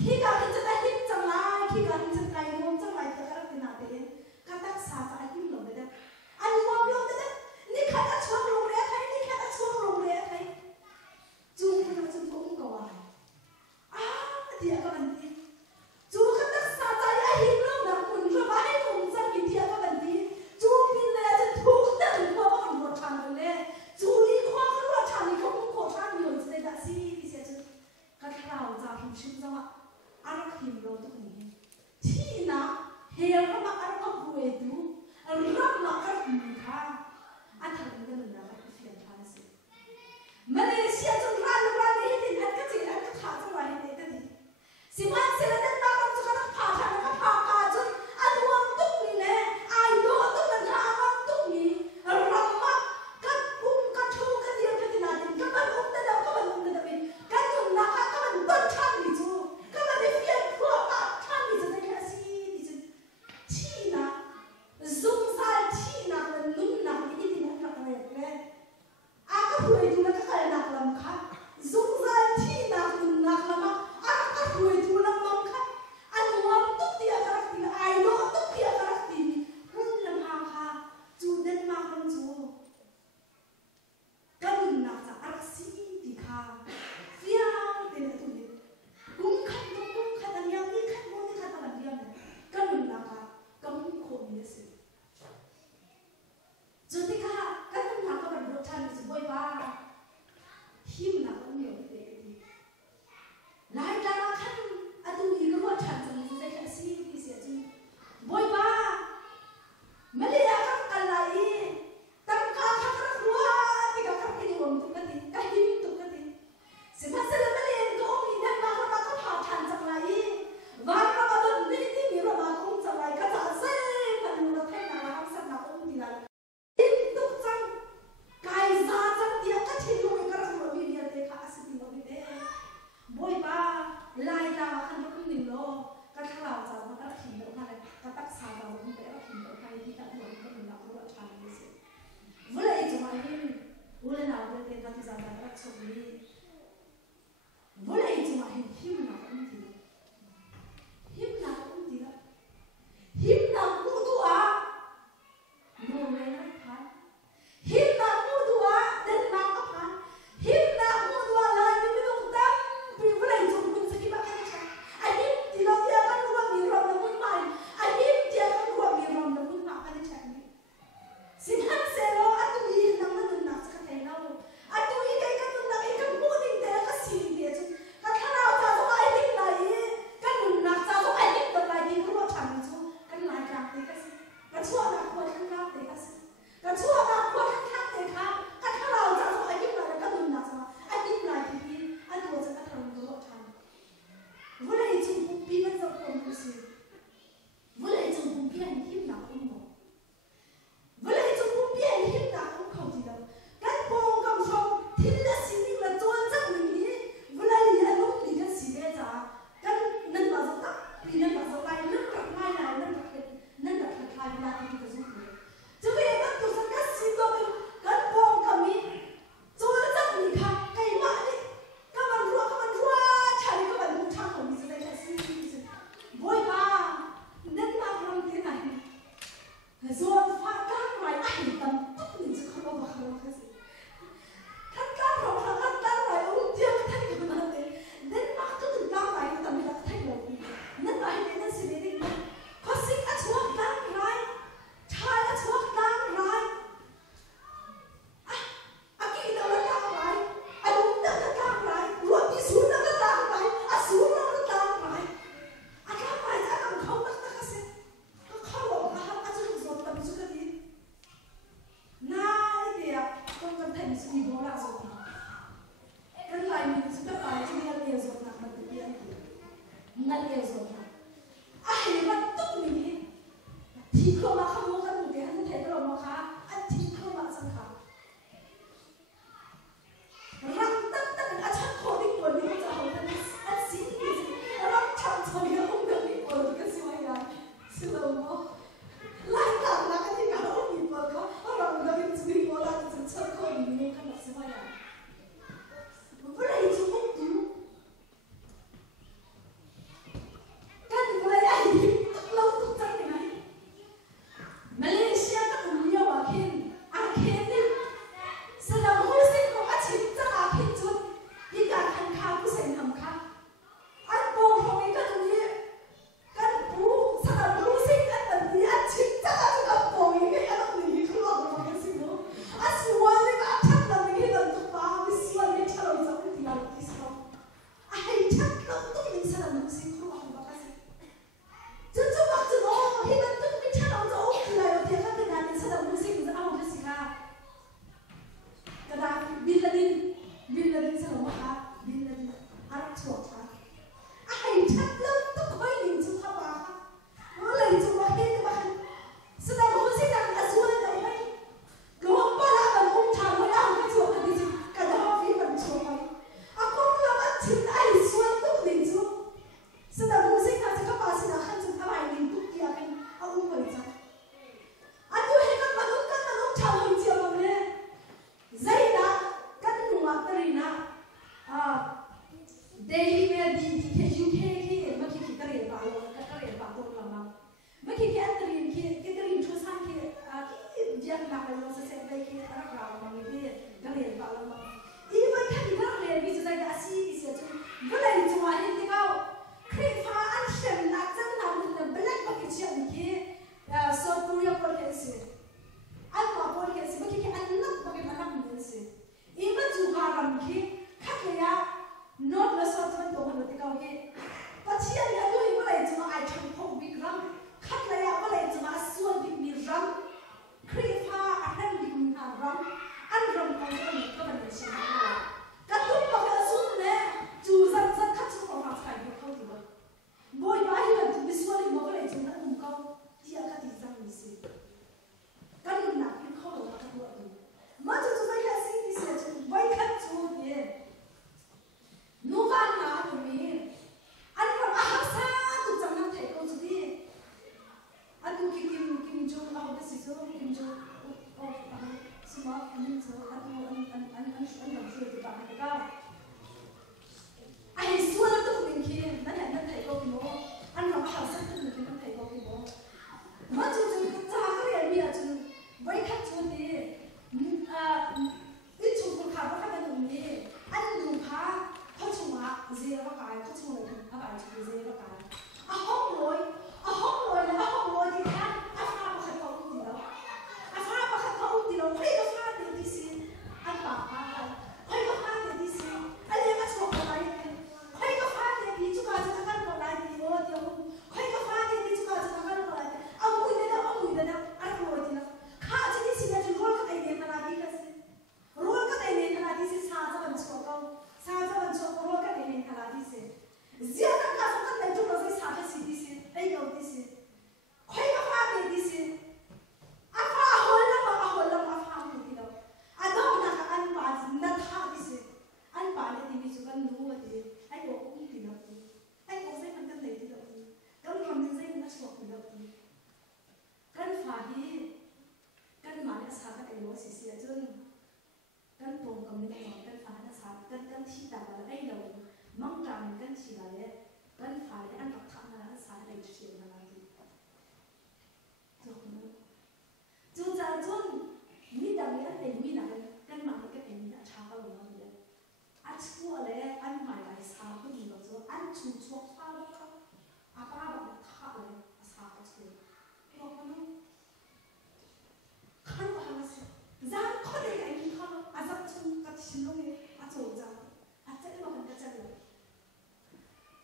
ขี้กาหินจะได้หินจังไรขี้กาหินจะไก่งงจังไรแต่ก็เราเป็นนาเดนก็ตักษาจากหิมเราแต่นักอันวงเราแต่นักนี่ข้าจะชวนลงเรือไทยนี่ข้าจะชวนลงเรือไทยจูงเราจะพุ่งก่อนเดี๋ยวก็มันดีจูข้าตักษาจากหิมเราแบบคุณระบายให้ผมจะกินเดียวก็มันดีจูกินเลยจะทุกแต่หัวมันหัวทางเลยจูนี่ความหัวทางนี่เขาพุ่งหัวทางอยู่จะได้ดัชซี่ที่เสียจุดก็เราจะพิมพ์ชื่อจังว่าอารักหิมเราตรงนี้ที่น่ะเฮียก็มาอารักรวยดูรักมาอารักมีค่าอันทำกันหนึ่งนะก็เพียงพอสิมาเลเซียจนร้านนี้ที่นั่นก็จีนอันก็ kan el zo na ai ma tuk ni thi ko ma khamo kan mu ke han thai ro ma kha a thi ko ma sang kha ram tak tak a chan ko ni ko ni za ho kan a si ni ram cham cham ya hong kan ni ko ka si wa ya si lo mo lai ka la ka ti ka ro ni ko ka ram da ni si ko la ti cham ko ni kan si wa ya Berai cuma tu, kan mulai air laut tu terdengar. Malaysia kan dunia akhir ni sedang musim kau acip tak akhir tu, hingga kan kau sen ham kau. Apa orang ikan dunia kan bu sedang musim kan dia acip tak akhir apa ini kan ni keluar orang sini. Asal ni macam mana ni dan tu faham asal ni cara macam ai chắc lắm tôi mình sẽ làm gì không học được cái gì chứ chứ mặc dù nó khi mà tôi biết chắc nó dấu thì là thì các cái nhà mình sẽ làm gì mình sẽ học cái gì cả cái đó Bin Laden sẽ làm gì Bin Laden ăn chuột hả ai chắc lắm tôi coi mình chúng ta bà nó lấy chúng ta khi mà sẽ làm gì cả là xuôi đấy hay đúng không ba la bằng không chào với nhau cái chuột là gì cả đó vì bằng chuột này aku melakukan cinta suatu linju. Sedang musik nanti kapasitas kan cinta lain linju dia kan aku berita. Aku hebat banget kan aku calon siapa mana? Zaina kan rumah terina. Daily media di UK maki kita reba lama. Maki kita terin terusan dia nak kalau sesuatu kita orang ramai ni reba lama. Ini mereka tidak lebih sudah kasih di situ. Boleh cuma ini kau kerjaan nak jangan nak belak pakai cium ni. Suatu yang polisi, apa polisi? Bagi anak pakai anak polisi. Ini juga ramai kerja not lesot kan tuhan nanti kau ni. Pacian yang tu ini boleh cuma item pop big ram. Kerja boleh cuma suatu big ram. Kerja anak big ram. Anram kau ni kau ni siapa? Kau pakai sunne, jualan kat semua orang sekali kau tu. Boy bayi tu visual ini boleh cuma kau dia kat izan misi. Kau nak kau nak kau tu. Macam tu saya sih di sini. Boy kat tu dia. Nukan nak tu ni. Anram ahasa tu jangan thay kau tu dia. Aku kim jong aku dah siapa kim jong semua ini semua aku an sudah dipakai kau. Ai suara tu mungkin nak thay kau kimo. An orang ahasa tu mungkin nak thay kau kimo. Macam tu cakap yang dia tu. Boy kat tu dia. Itu pun kau kan tu ni. An lupa kau cuma zero kai kau cuma apa itu zero kai. Ahong loi di kan. Apa kau kau tu dia. Apa kau tu dia. Hei kau faham di sini. Apa? Hei kau faham di sini. Ada yang macam apa lagi? Hei kau faham di juga jangan kau lagi. Oh dia. Hei kau faham di juga jangan kau lagi. Aku ini dah. Aku ini dah. Kau jadi sini jadi role kat ini mana lagi kasi? Role kat ini mana lagi sih? Sahaja bancok role kat ini mana lagi sih? Ziada kau kan bancok role sih sahaja sih di sini. Hei kau di sini. Hei kau faham di sini. Apa ahol lama faham di dalam. Ada orang akan pas nak di sini. An paling ini juga dua dia. Ayo di dalam. Ayo saya makan di dalam. Kalau kami saya nak suap di dalam. Kan faham. Kan mana sahaja kalau sisi aja. Kan pun kami nak kan faham sahaja kan tidak ada ayo. Mangkam kan tidak ada. Kan faham an tak mana sahaja itu siapa lagi. Chúng ta chọn mi đằng này anh mi nào cái mà cái em đã trả vào nó rồi. Anh chua này anh mày lại sao cái gì đó anh chua chua sao đó không? À ba bạn thà này sao cái gì? Hiểu không? Không có hàng gì. Giá có thể cái gì không? À giá chung cái xin lỗi à chỗ giá à chắc là mình cái chân này.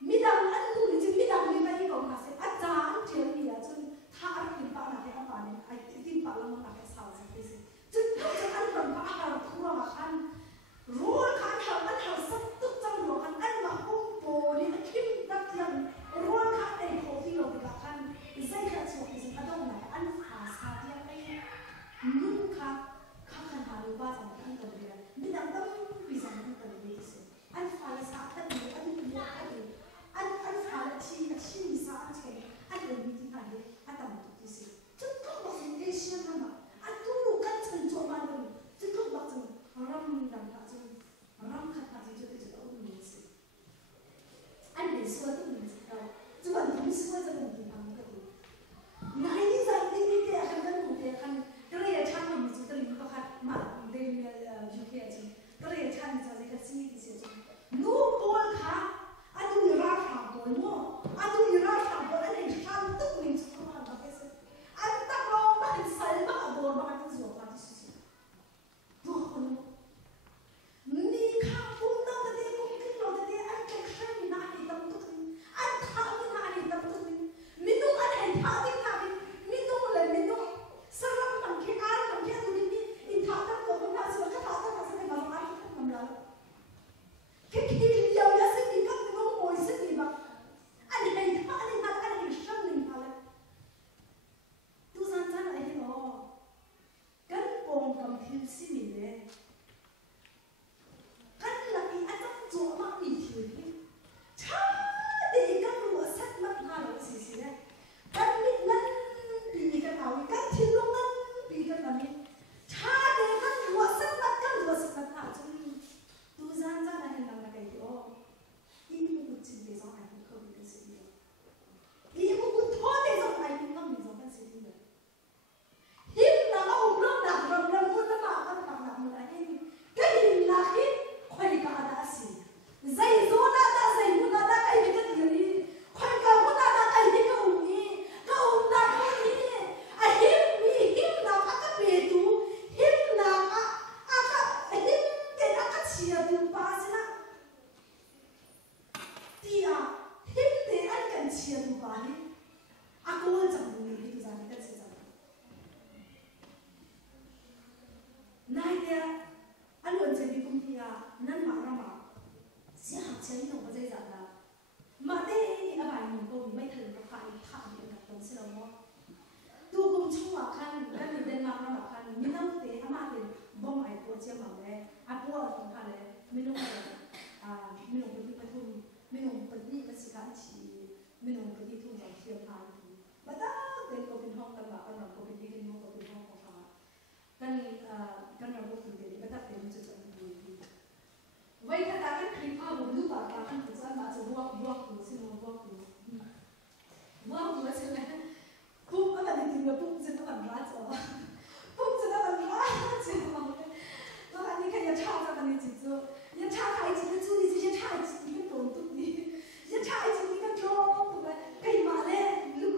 Mi đằng anh tu thì mi đằng mi phải có hàng gì? À giá anh chơi mi à chung thà anh tìm bạn nào thì anh bạn này ai tìm bạn là một cái sao gì thế? Chứ không cho anh còn có ăn thua mà ăn. Rồi anh học sắp tức trong rồi anh mà không bồ đi anh kim đặt tia himte an kan chia tu ba ni akol jang ni tu zani kan se jang nai dia alon je bi kum tia nan ma ra ma sia ha chen no ba zai zan da ma te ni a bai ni ko mai thal ka khai tha ni na ton se lo mo tu kum chua khan kan ni den ma ra ma khan ni nam te ama te bom ai ko che ma le a po ton kha le mi no mi no ko ti pa tu mi no pa ni ka si ka chi mi no ko ti tu ja sia pa tu ba ta te ko bin hong kan ba kan ko bin ni kin mo ko bin hong ko ka kan ra ko tu te ba ta te mi chu chu ni vậy ta đã cái clip ao một lúc bà khăn thực ra bà sẽ buộc của xin lỗi buộc của xin lỗi phúc các bạn tìm được phúc xin các bạn rát rồi phúc xin các bạn rát xin lỗi các bạn đi cái nhà cha các bạn đi chỉ cho nhà cha khai chỉ cái chú đi chỉ cha chỉ cái đồ tụt đi nhà cha chỉ cái đồ tụt cái mà này lúc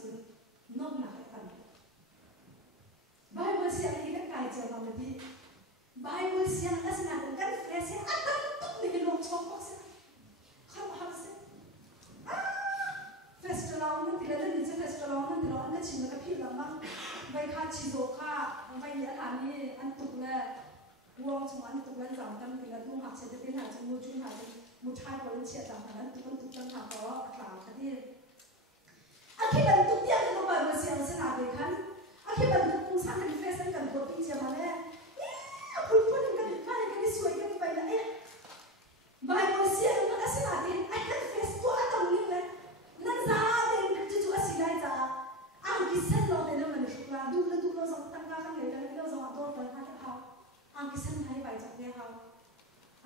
chun nok na ka kan Bible siya ni ka kai cha ma di Bible siya asna kan face atam tuk ni lo chok ko sa kham ha se festival na tila ni cha festival na tila na chin na phi la ma bai kha chi zo kha bai ya la ni an tuk la wong chung an tuk lan jang tam tila du ha se de tin ha chu mu chu ha mu thai ko len chia jang han tuk jang ha ko ka ka di akhi ban tuk dia ko ba ma siang sa na be khan akhi ban tuk ku sa kan face kan ko pin che ma le pun pun kan kan suai kan bai la bai ko sia na sa na din ai kan face to atam ni le na za den kan chu asilai za ang ki san lo de na man shukla du lo zong tang ka kan le lo zong a to ta ha ha ang ki san hai bai chak le ha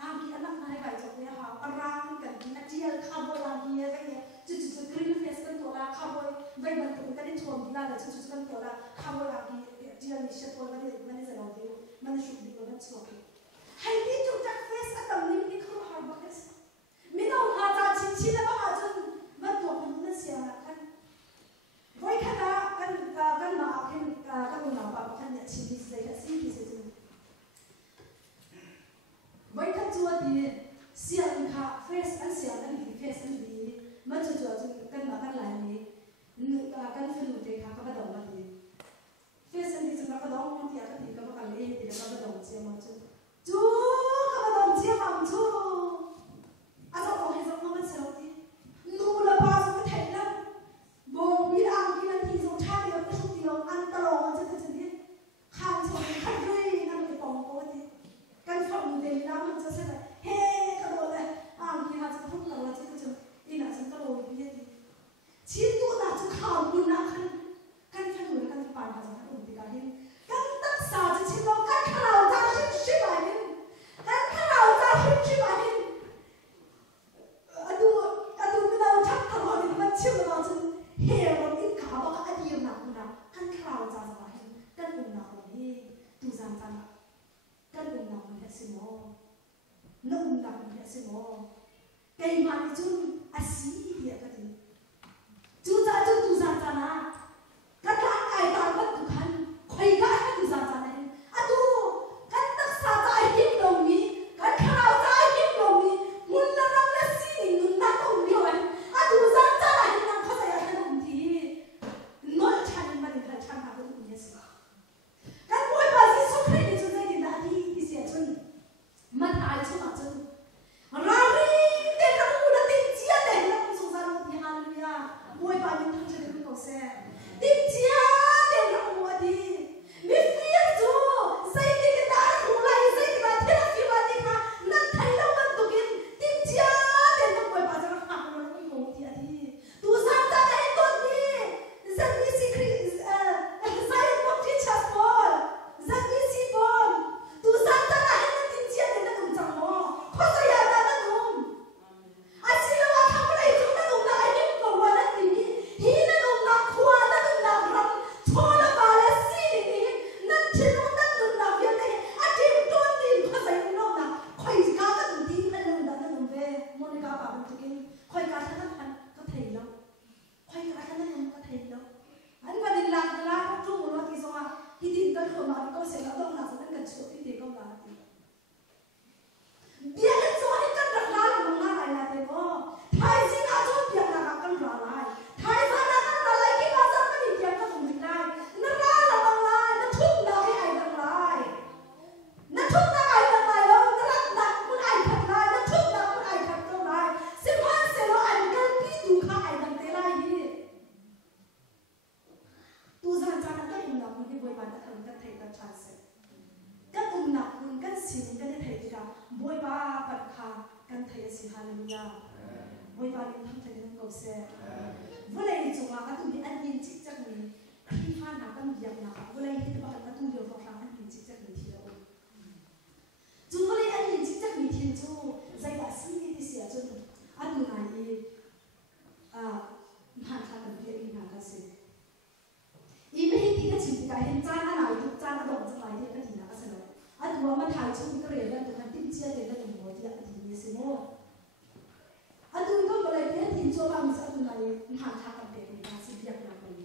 ang ki anak hai bai chak le ha arang kan na tial kha bo la gi ye ve chu green face kan to la kha bo bai ban tu kan chom la la chu kan to la kha bo la gi tial ni she to la ni man za lo de man shuk di ko na chu hai di chu tak face atam ni kho ha ba kes mi no ha ta chi la ba ha chun man to kan na sia kan voi khana kan ma akin kan na ba kan ya chi di sai ka si ki se voi kha chu di sia kha face an sia kan di face an di ma chu kan ma kan lai ni kan filu te kha ka ba dong ma di face an di chu ka dong ma ti ka di ka ba kan le ti ka ba dong che ma chu ka ba dong che ma chu a zo ko he zo ma se lo ti nu la ba zo ka thai la bo bi ang ki na ti zo tha di ka su ti lo an ta lo ma chu chu ni khan chu khan rui na ti pong ko ti kan phom de na ma chu se la he ka lo la ang ki ha chu phum la la chu chu ni na chu ta lo bi ti chi tu na chu kham bu na khan kan khan lu kan pa ma chu ka ti ka hin kan tak sa chu chi lo kan khao ta shi shi ba hin kan khao ta shi ba hin adu mi na chak ta lo ni ma chi lo chu he lo ti ka ba ka adi na ku na kan khao ta ba hin kan ku na ko ni tu zan ta kan ku na ma si mo no ku na ma si mo kai ma ni chu asi dia ka ti chu tu zan ta na kan ka ai ta ba tu kan khoi ka tu zan ta na adu kan tak sa ta hi dong ni kan khao ta hi dong ni mun na ram la si ni nun na ko ni wa adu zan ta na hi na kha sa ya na um ti no chan ma ni ka chan ha ko ni si kan moi ba si so khai ni chu na ni na ti si ya chun ma ta chu ma chun ra ri te na mu na ti chia de na ku so za no ti hallelujah moi ba ni thang che ko se ti chia de na mu di mi fi chu sai ni ke da ku lai sai ni ba the na fi ba ni kha na thai lo man tu kin ti chia de na moi ba za ka ha no ni ko ti a di tu sa ta na to ni za ni si kri sai ko ti cha pol za ni si pol tu sa ta na na ti chia de na ku chang mo ko sa ya na na nu asilo wa kha ba lai chu na nu na ai ni ko wa na ti ni hi na nu na khwa na nu na ram thola ba la si ni na chi nu na nu na ya ne a ti to ni ko sa ni no na khoi ka ka tu ti na nu na nu ve mo ni ka ba ba tu kin khoi ka tha na han ka thei lo khoi ka tha na nu ka thei lo an ba ni la la tu mo lo ti so a hi ti ta ko ma ko se la dong na sa kan chu ti ko la ti bia kan so ni kan ra la mo na lai la te ko thai si na chu bia na ka kan ra lai thai sa na kan ra lai ki ba sa ka ni bia ka mo ni lai na ra la bang lai na thuk na ai ai dang lai na thuk na ai dang lai lo na ra na kun ai khat lai na thuk na kun ai khat ko lai sim han se lo ai kan pi tu kha ai dang te lai hi tu zan cha na ka in na kun ni boi ba na kan ka thei ta chan se kan na kun kan sin kan thei ti ka boi ba pat kha kan thei si hallelujah boi ba ni tham thei ko se vulai ni chunga ka tu ni an yin chik chak ni khi pha na kan biak na vulai hi ba ka tu yo fa an yin chik chak ni thi lo chu vulai an yin chik chak ni thin chu zai da si ni ti sia chu atu na ni ma kha kan bi ni na ka se i me hi ti ka chi ti ka hin chan na na tu chan na dong chu lai ti ka ti na ka se lo atu ma thai chu ni ka re la tu kan tin chia de la tu mo ti a ti ni se mo atu ko ba lai ti tin cho ba mi sa tu na ni ma kha kan te ni ka si biak na ko ni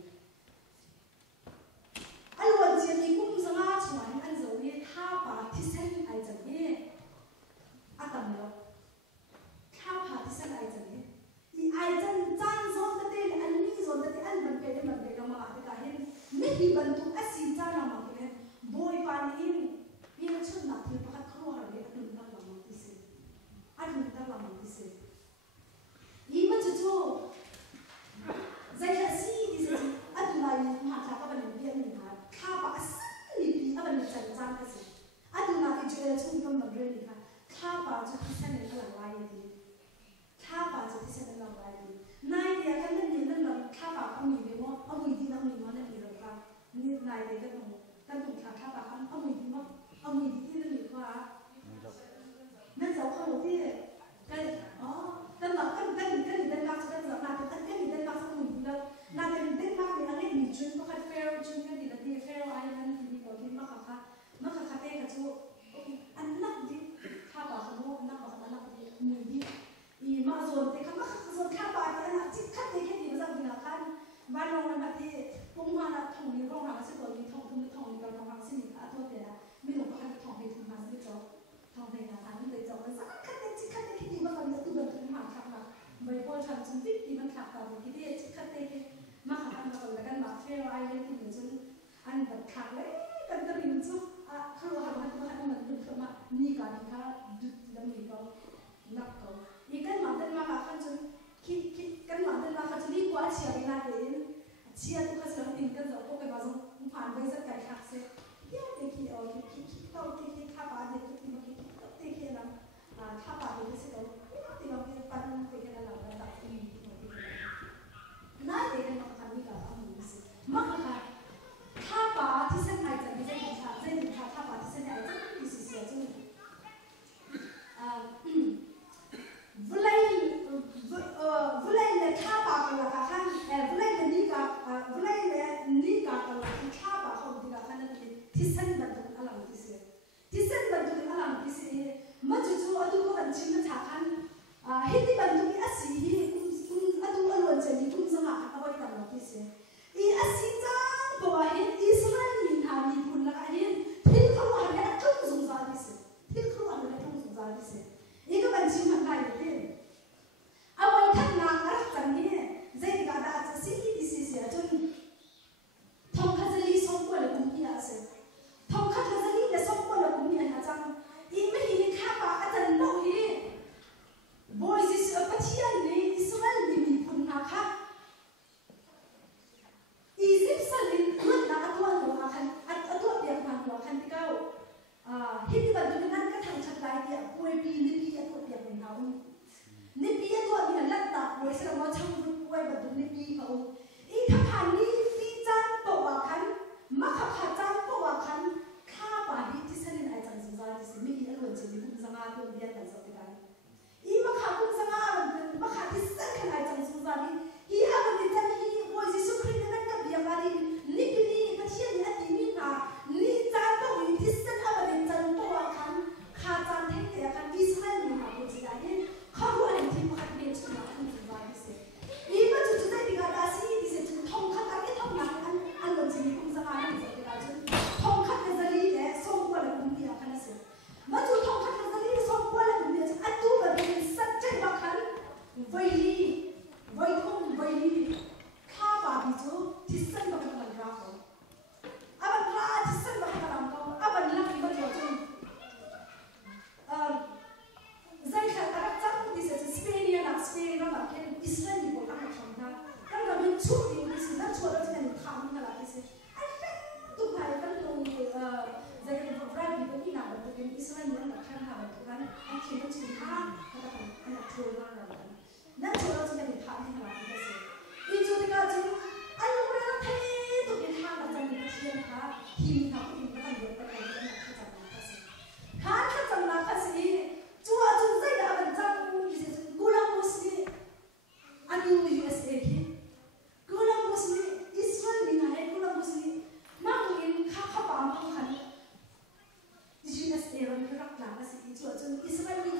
เลยกันถูกขาท่าปากเอามือที่มั้งเอามือที่นั่นอยู่ขวานั่นสาวเขาที่กันอ๋อกันแบบกันเดินมาสักกันแบบกันเดินมาสักมือแล้วน่าจะเดินมาเป็นอะไรมีจุนก็คัดเฟลจุนกันดีละดีเฟลไอ้นั่นที่บอกที่มาค่ะเต้กับจูอันนักดิท่าปากเขานักดิมือดิอีมาโซนเต้เขาโซนท่าปากอันนั้นจิตคัดเต้แค่ดีมาสักดีละกันบ้านเรามันแบบที่ปุ่มมาละทองนี้ร้องหาสิตัวนี้ทองนี้เราทองหาสิมีค่าทั่วเดียไม่หลงกันทองไปถึงมาสิจบทองไปละอันนี้เลยจบมันสักคัดเต้จิตคัดเต้แค่ดีมาก่อนจะตัวเดินถึงหาคักละไม่พอฉันจนวิธีมันขับต่อที่ที่จิตคัดเต้มาขับกันมาก่อนแล้วกันมาเฟลไอเล่นที่เหมือนจนอันแบบขับเลยกันตะลิงจุ๊บข้าวหันมันดูเข้ามานี่การที่เขาดุดังนี้ก็นักก็อีกกันมาเดินมาขับจนคิดกันมาเดินมาขับจนดีกว่าเชียร์กันเลยเชียร์ทุกคนสำหรับกันจะพบกันมาจนผ่านไปสักไกลขับเสร็จเดี๋ยวเด็กที่เอาคิดต่อคิดข้าบ้านเด็กที่มาคิดเด็กที่นั่งข้าบ้านเด็กที่เราที่เราเป็นปันเด็กที่เราแบบแบบนี้น่าเด็กกันมาขับนี่ก็เอาหนึ่งสิมาขับข้าบ้านที่เส้นไหนจะไม่ใช่ดิฉันเส้นดิฉันข้าบ้านที่เส้นไหนจะไม่สิเสียจุดเลยข้าบ้านกันละค่ะข้างเลยนี่กับนี่กับกันละข้าบ้านเขาดีกับข้างนั้นที่เส้นบันทึกอะไรที่เส้นบันทึกอะไรที่เส้นมาจู่ๆอดูก็บันทึกมันฉากกันเห็นที่บันทึกอาศัยคุณอดูอารมณ์จะมีคุณสมัครเอาไว้กันละที่เส้นอีอาศัยจังเพราะว่าเห็นอิสราเอลมีทางมีคุณละกันเห็นที่เขาว่าเนี่ยทุ่งสงสารที่เส้นที่เขาว่าเนี่ยทุ่งสงสารที่เส้นอีก็บันทึกมันได้เลยเอาไว้ท่านนางรักจังเนี่ยเจ๊ก็ได้จะสิ่งที่เสียจนทองคำจะลีส่งไปเลยคุณพี่อาเซ่ทองคำจะลีเลยส่งไปเลยคุณพี่อาจังอีไม่เห็นข้าป่าอาจารย์บอกเฮ้บอยซิสปัจจัยนี้อิสราเอลมีคุณนะคะอียิปต์สั่งเรื่องนั้นตัวหนูอาคันตัวเดียร์มันหัวคันที่เก้าฮิตบันดูนั้นก็ทางชัดไลน์เนี่ยป่วยปีนี้ปีตัวเดียร์เป็นเขานี่ปีตัวนี้ลัดตัดไว้แสดงว่าช่างรู้ป่วยบันดูนี่ปีเขาอีถ้าผ่านนี้ปีจันตัวคันมาขับขาจันตัวคันข้าป่าดีที่เส้นไหนจังสุดยอดที่สุดไม่มีอะไรจะมีคุณสังอาตัวเดียร์กันสักทีกันอีมาขับคุณสังอามาขับที่เส้นไหนจังสุดยอดที่อีอาวันนี้จันที่ว่าจิสุคริสต์นั่นก็เบียร์มาดีนี่ปีนี้ก็เชื่อเนี่ยที่มีนานี่จันตัวนี้ที่เส้นอาวันนี้จันตัวคันขาจันเท่แต่คันอิสราเอลมาคุณจะได้เขารู้อะไรที่มาขับเบียร์ชุดมาคุณสุดยอดที่สุดอีมาจุดๆได้ดีกันได้สิที่สุดทองคันอะไรทองนั้นอันนั้นจะมีคุณสังอาที่สุดได้จุดทองคันจะลีเนี่ยส่งไปเลยคุณพี่อาคันนั้นสิมาจุดทองคันจะลีส่งไปเลยคุณพี่อาอันตัวแบบนี้สัจจะมาคันไว้ลีไว้ทองไว้ลีข้าบ้านจูที่เส้นมาเป็นมันรักเขาอาบันลาที่เส้นมาเป็นมันเขาอาบันลักที่มันอยู่จุดใจข้าตระจังที่สุดสเปนเนี่ยนะสเปนเราแบบแค่อิสราเอลบอกอะไรทำได้ตั้งแต่เป็นชุดนี้ที่สุดนั่นชัวร์เราจะเป็นทำอะไรที่สุดอันเป็นตุกไหนกันลงใจเป็นพวกเราที่เป็นที่นั่นแบบเป็นอิสราเอลเนี่ยแบบแค่ทำแบบนั้นอันที่มันชุดห้าเขาจะเป็นอันนั้นชัวร์มากเลยนั่นชัวร์เราจะเป็นทำที่อะไรที่สุดอีจุดที่เราจะอันนี้เราเท่ตุกที่ทำเราจะมีเทียนค่ะทีมเขาทีมก็ต้องเยอะไปเลยนะเขาจะมาค่ะสิข้าจะมาค่ะสิจัวจุดใจเราเป็นจังกูรักมุสลิมอันนี้ USA ที่กูรักมุสลิมอิสราเอลนี่นะกูรักมุสลิมนั่งเองข้าบ้านเขาขัน USA เราไม่รักหลานสิจัวจุดอิสราเอลนี่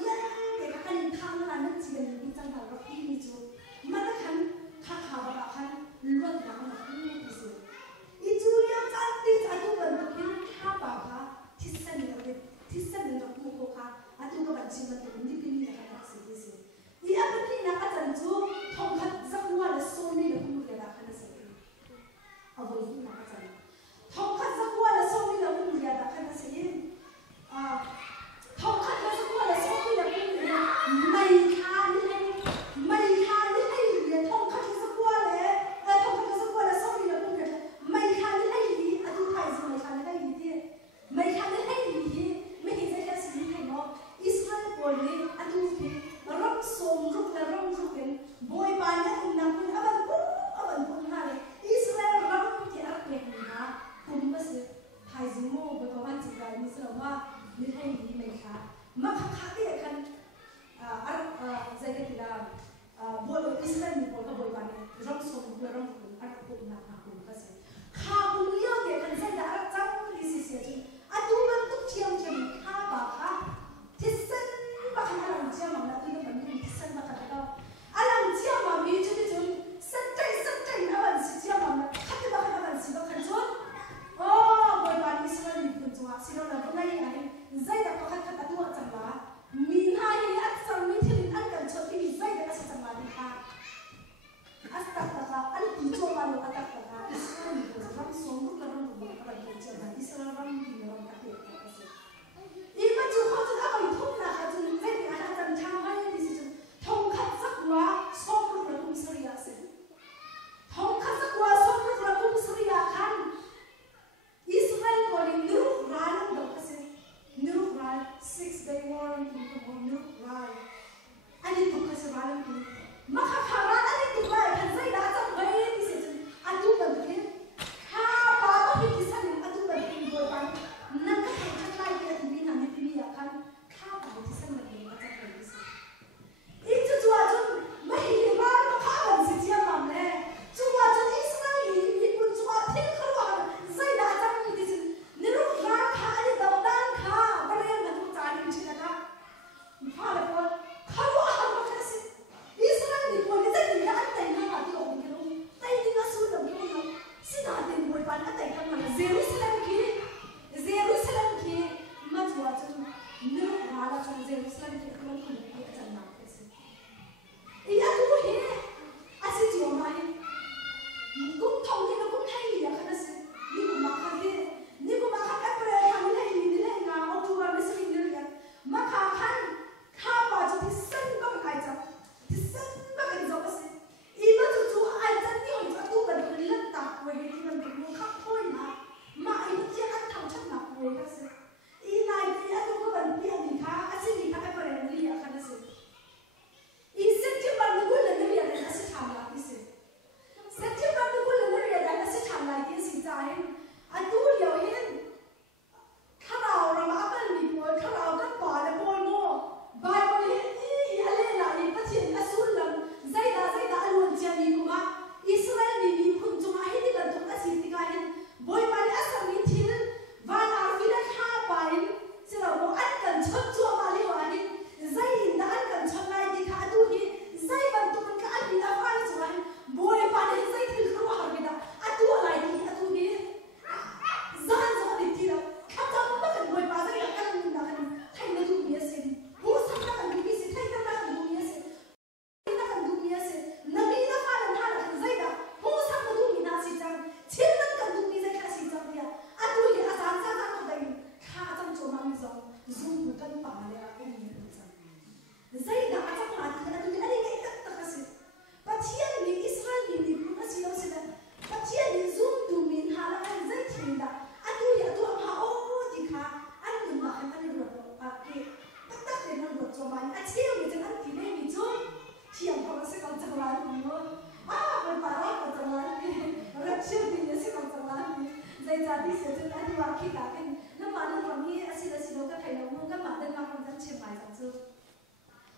คิดกันน้ำมันน้ำมันนี้อาศิลสิโลก็ไทยเราเมืองก็มาเดินมาคนกันเชียงใหม่สังซึ่ง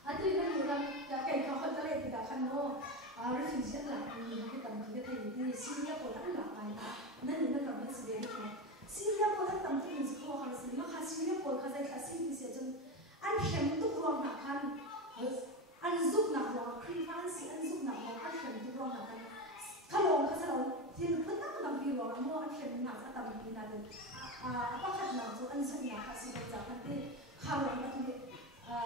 อันที่นั่นอยู่กันไก่เขาคนทะเลติดกันโน่รีฟิวจีหลักมีที่ตั้งที่ไทยที่ซีเรียโปรตั้งหลักไปนะนั่นนี่นั่นเราไม่สิเดียวกันซีเรียโปรตั้งตั้งที่มิสโคเขาสิมาค่ะซีเรียโปรเขาใจคลาสสิกที่เสียจนอันเข้มตุกรวมหนักกันอันซุกหนักรวมครีฟันสิอันซุกหนักรวมอันเข้มตุกรวมหนักกันขลงเขาจะเราที่มันตั้งตั้งปีรวมมั่วอันเข้มหนักก็ตั้งปีนั่นเลยapa kata tu anjingnya kasih berjalan di kalau itu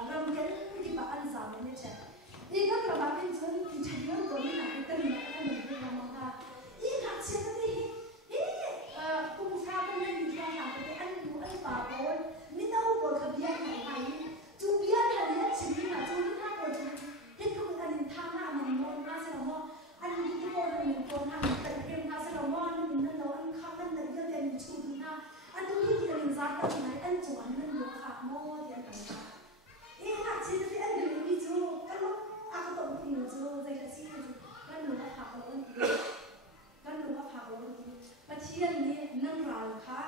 ramai di bahan zaman ni cek. Ini kalau bahan zaman kita dia kami nak kita ni nak kita ni kita makan. Ini nak siapa ni? Ini pengusaha pun ni dia nak kita anu bawah. Ni tahu bol kebiar ni hari. Tu biar hari sini nak tu ni nak bol tu. Itu kita ni tanah mana nasi nama. Anu kita bol ni bol nasi terkena nasi nama ni mana lawan kawan dari kita ni tu ni na. Anu kita ni zat ni anu cuman ni luar mo dia kan. Ini nak cerita ni anu ni tu kalau aku tahu ni tu saya kasi tu kan luar kalau ni kan luar kalau ni. Pacian ni nang ral ka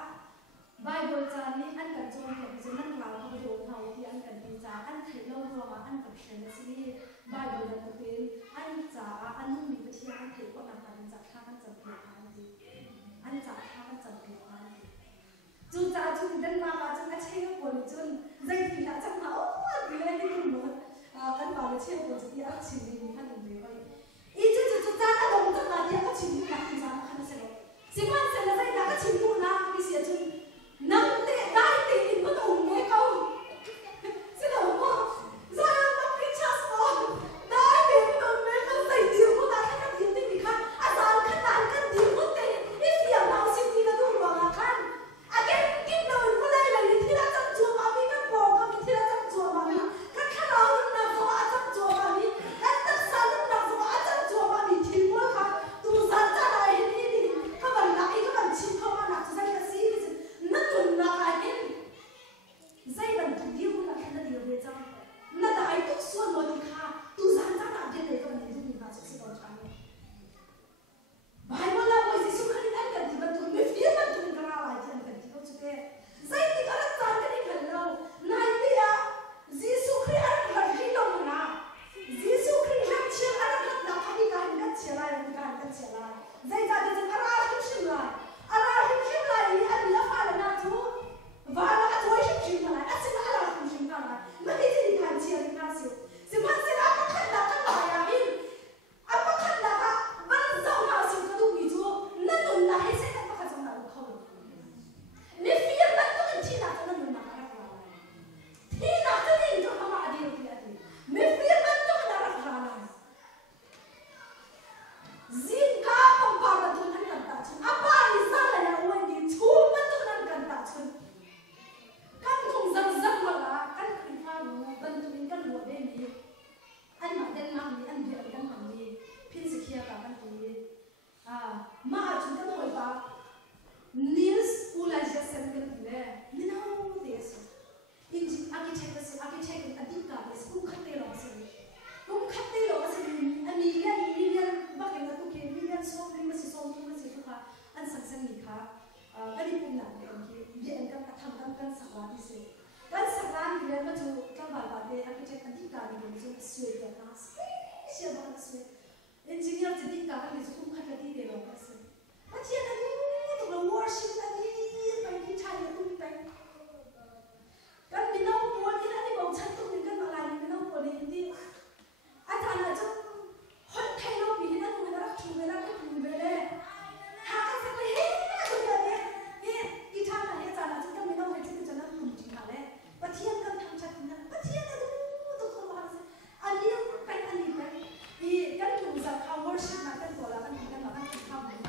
Bible chan ni an kan chuan ke chu nang ral ka do thau ti an kan ti cha an thei lo ro ma an kan shen si Bible da ka pe an cha an nu mi pacian an thei ko na kan cha kha kan cha pe an ti an cha kha kan cha pe an ti chu cha chu dan ma ma chu a chhe ko ni chun zai ti la chang ma o bi le ni kun mo kan ba le chhe ko chu ti a chi ni kan ni le bai I chu cha na dong cha ma ti a chi ni ka ti cha ma kan se lo si man se la zai da ka chi mu na ki sia chun nang te dai te in mo ong ne kau se lo mo za na ki chas mo dai te mo me ka sai ti mo na ka ti ti ni kha a za ka tan ka ti mo te I fia ma si ti na du ro nga kan a ke ki no mo lai lai ti la chang chu ma mi ka po ka mi ti la chang chu ma mi ka kha na na so a chang chu ma mi ka ta sa na so a chang chu ma mi ti mo ka tu sa cha dai ni ni ka ban na I ka ban chi ka ma na sa ka si na tu na ka hin zai ban tu di mo na ka na di re chang na da ai tu so mo di kha tu sa cha na de le ka ni du ni ba si ba cha ni Bible la mo si su ka ni an ka di ban tu me fi ban tu ka la ji an ka di ko chu ke zai ti ka la cha ka ni kan lo na ti ya Jesu Christ an ka ri lo na Jesu Christ han chi an ka na ka ni ka ni ka chi la ni ka ka chi la zai ta de ara hin shi la ara hin shi la ni an la fa la na tu va la ka tu shi shi la a si ara hin shi la ma ti ti kan chi ni ka si si ma se la ka kan la ka la ya hin apa kan la ka ban zau na si ka du mi tu na tu na he se ka ka zau na lu ka ni fi ya ban tu ti na ka na na ka ra ti na ka ni ka ma adi ro ti adi me fi ya ban tu na ra ka na zin ka pam pa ka tu na kan ta chun apa ni sa la ya wen ni chu ban tu na kan ta chun kan kong zang zang ma la kan kri fa lu ban tu ni kan lu be ni an ma den ma ni an bi an kan ma ni pin se khia ka kan tu ni ma chu kan hoi ba Niels Ula Jessen kan le ni na u de so inji architect adik ka es ku khatte lo se kum khatte lo se million ba ke na tu ke million so ni ma si so tu ma si tu kha an sang sang ni kha ani pum na ke an ki bi an kan tham kan sa ba di se kan sa ba ni le ma tu ka ba de architect adik ka ni ni so sui ke na se ba na se engineer adik ka ni so kum khatte di de lo ka se a ti na ni tu lo worship na ni pa ki chai na tu pa kan mi no po ni na ni bong chan tu ni kan ma la ni mi no po ni ni a ta na chu hon thai no bi na tu na chu na ka tu be le ha ka sa le he tu ya ne ni ki tha na he cha na chu kan mi no he chu cha na tu ji na le pa thian kan tham cha na pa thian na tu ko ma se ani pa ni pa ni kan tu za ka worship na kan ko la kan ma kan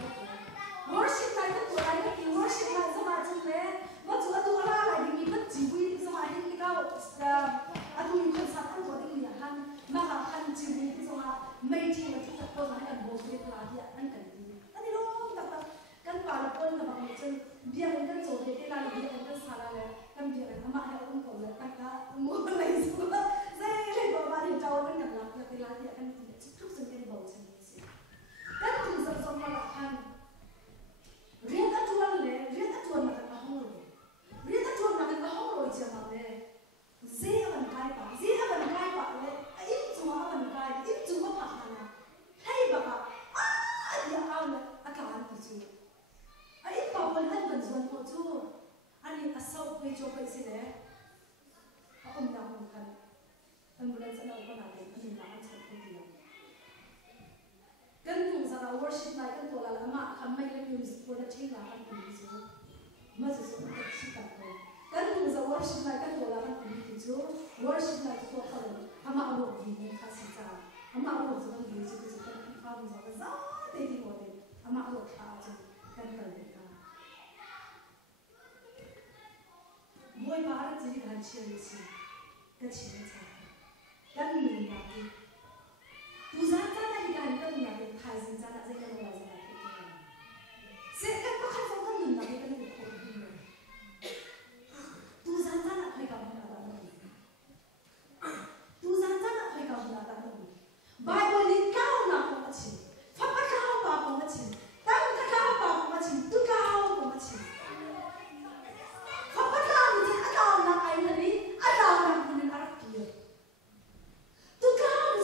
worship night kan tola lama khamai le music ko na thila kan ni chu ma chu so ka sita ko kan tu za worship night kan tola kan ni chu worship night ko ka ama ro ni ka sita ama ro zo kan ni chu chu kan ka mu za za te di mo de ama ro ka chu kan ka de ka moi ba ra ji kan chi ni chi ka chi ni cha kan ni na ti tu za ta na hi kan kan na de khai sin cha na ze kan la za sẽ các bác khách không có nhìn vào cái việc của mình tu gian ra là phải gặp là tu gian ra là phải gặp là bài của linh cao là không có chỉ pháp các cao là không có chỉ tăng các cao là không có chỉ tu cao không có chỉ pháp các cao thì anh cao là ai mà đi anh cao là mình ăn kia tu cao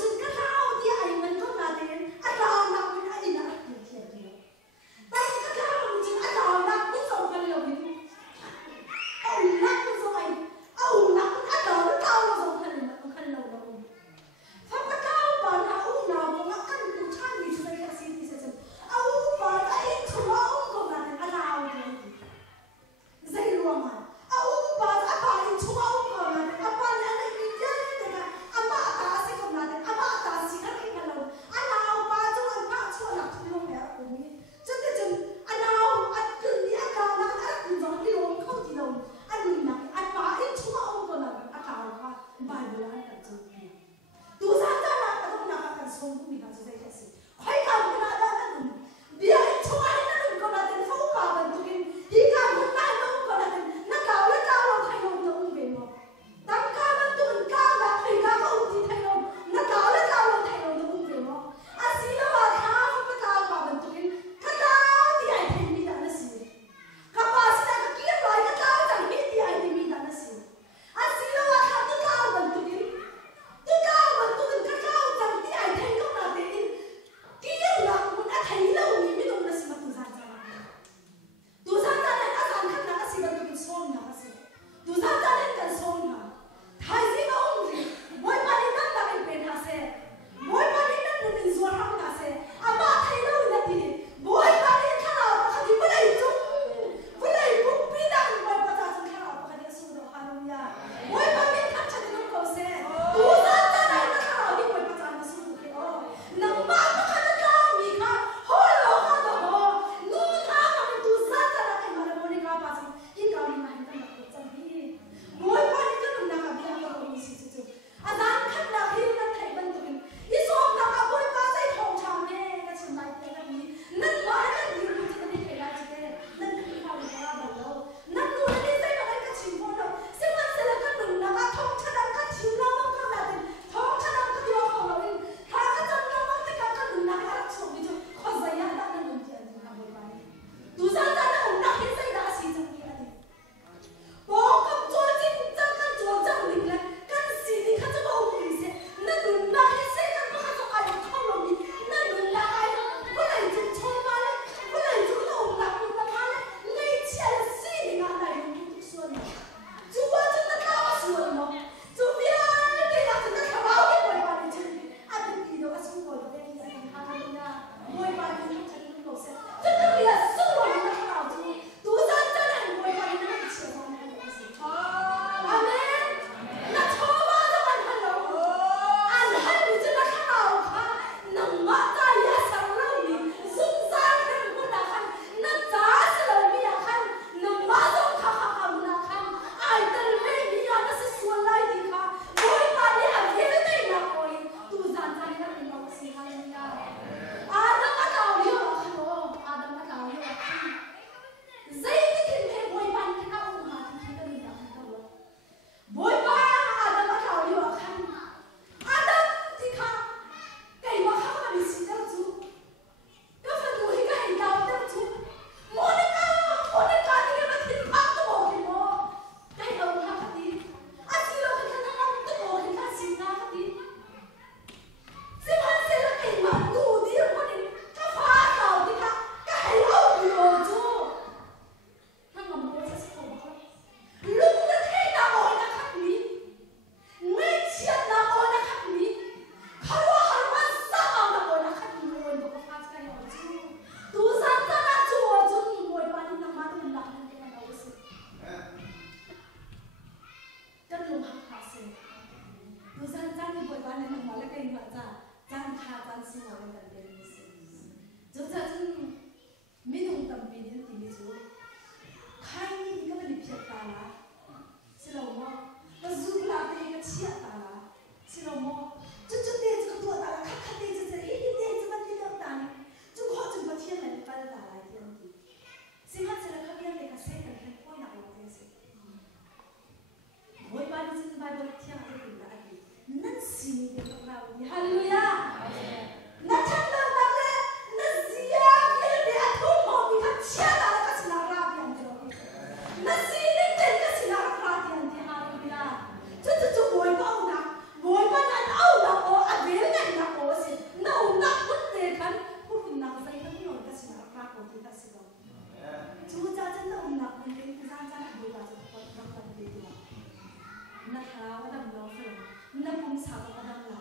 ว่าดำร้องสลับนับองศาว่าดำไหล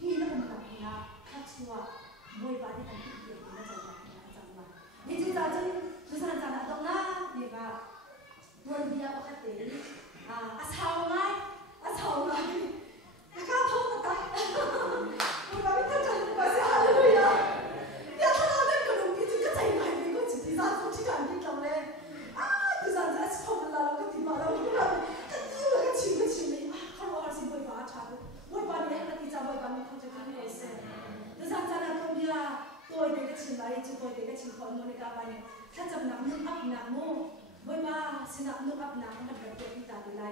ฮีนับองศาเนี่ยข้าชัวมวยบาที่กันที่เดียวนะจังหวะจังหวะนี่จุดจ้าจุดสันจันทร์ตรงนั้นนี่ก็ตัวเดียวก็เตะอาชาวไงข้าท้องตายมวยบาที่กันที่ภาษาอะไรเนี่ยเนี่ยถ้าเราเล่นกับลูกพี่จุดก็ใจหายไปก็จุดที่สันจุดที่กันที่เราเล่นจุดสันจะชอบเราก็ที่บ้านเราก็เราก็ยิ่งเลยก็ชิมเลยเขาบอกว่าสิมวยบาชาดูมวยบาเนี่ยก็ที่จะมวยบาเนี่ยเขาจะทำยังไงเสร็จจุดสันจะนั่งตรงนี้ตัวเด็กก็ชิมไปจุดตัวเด็กก็ชิมคนมันก็ไปเนี่ยถ้าจำนำนุ่มอับหนักมู่มวยบาสินับนุ่มอับหนักมันแบบเด็กที่ตาดีไล่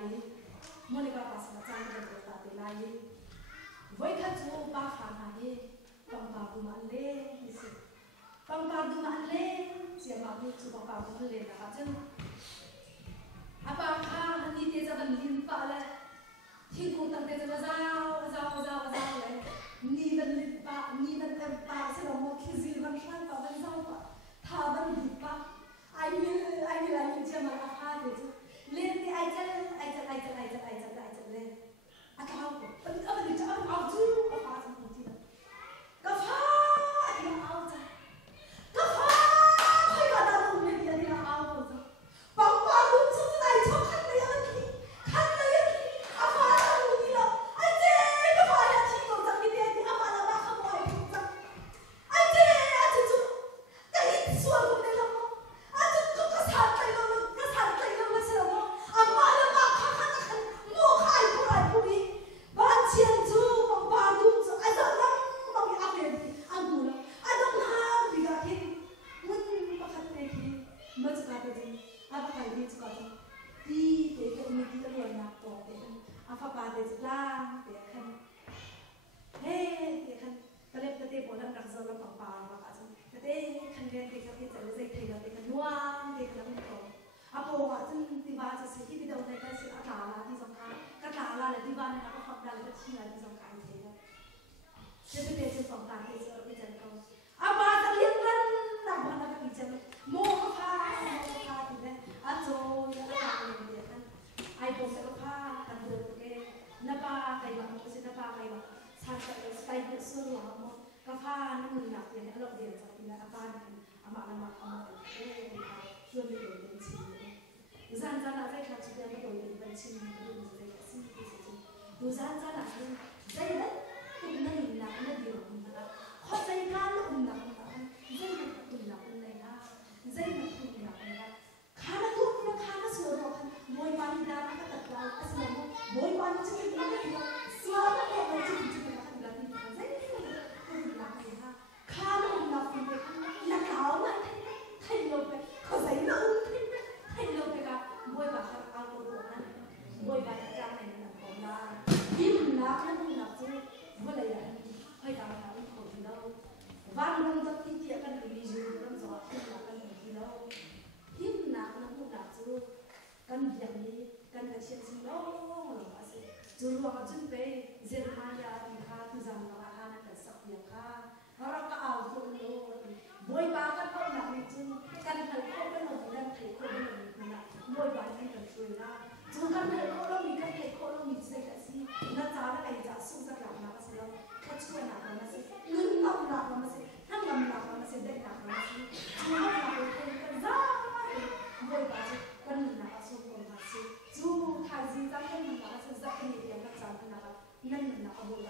มันก็ภาษาจางมันแบบตาดีไล่ไว้ข้าจูบ้าฟังหาเนี่ยปังปาดูมันเล่สิปังปาดูมันเล่เสียมาดูจูปังปาดูมันเล่นะคะจึงapa kah ni dia zaman limpa lah hinggu tang dia zaman zau lah ni dan limpa selama kizil ban shan pa ban zau pa tha ban limpa ai ni zaman apa dia len ni ai jal le atau apa ni jangan au tu apa semua tidak kafa dia au ta kafa hai ada tu dia au tu Papa lu cerai coklat le lagi, kan le lagi, apa lu ni lah, aje apa yang cikgu tak dia ni apa nama kamu ayah tak, aje tu, kali suara ni lah, aje tu kesat lagi macam mana, apa nama kakak mau kai puri, bacian tu, papa lu tu, ada orang bagi apa ni, aku lah, ada orang bikin, pakai lagi, macam apa tu. Apa kali itu kau di dekat ini kita luar nak tahu kan apa pada jelang kan kan kalau kita boleh nak jalan apa macam kita kan dia dekat kita jadi kita dekat luar dekat itu apa macam tiba saja kita dah udah kasih akala di sana kata akala di mana nak apa dah lepas sih di sana itu jadi dia tu pangkat itu kita tahu apa terlihat kan nak mana kita mau apa atau yang apa dia kan, iPhone sekarang kan berbagai, napa kayak apa sih napa kayak, sampai style sesuatu apa, kapan nak dia kalau dia tapi nak apa ni, amak suami dia sini, uzan nak saya kerja dia boleh bersih, boleh bersih, uzan nak saya tu nak dia, kau saya kalau nak, saya nak खाना तो अपना खाना सुनो मोई पानी दाना का तत्काल असलो मोई पानी चिकन ना किया स्वाद है बच्चे चिकन ना खिला नहीं सही नहीं खाना ना फिर लगाओ ना थे लोग पे खुशी ना थे लोग पे का मोई बाहर आ लोग ना मोई बाहर का नहीं ना बोला ये ना से बोला यार है दाना ना को दिलो वांग रंग तक की अकन रिलीजन रंग जवाब के अकन दिलो him nak tu kan yang ni kan asyik silo masih juru aku jumpa Jeremiah di kata zaman anak kesak dia orang kau tu boy bakat kau nak itu kan hal kau kan orang kau kan nak boy bakat kan suara jangan hal kau lo mikir hal kau lo mikir kasih nak cara kayak jasu sekarang nak kasih lo kacau nak masih nggak nak masih nggak nak masih dek nak masih cuma nak kerja boy bakat kan nak masuk masih tu kaji zaman nak masuk zaman ni dia nak zaman nak nan nak abu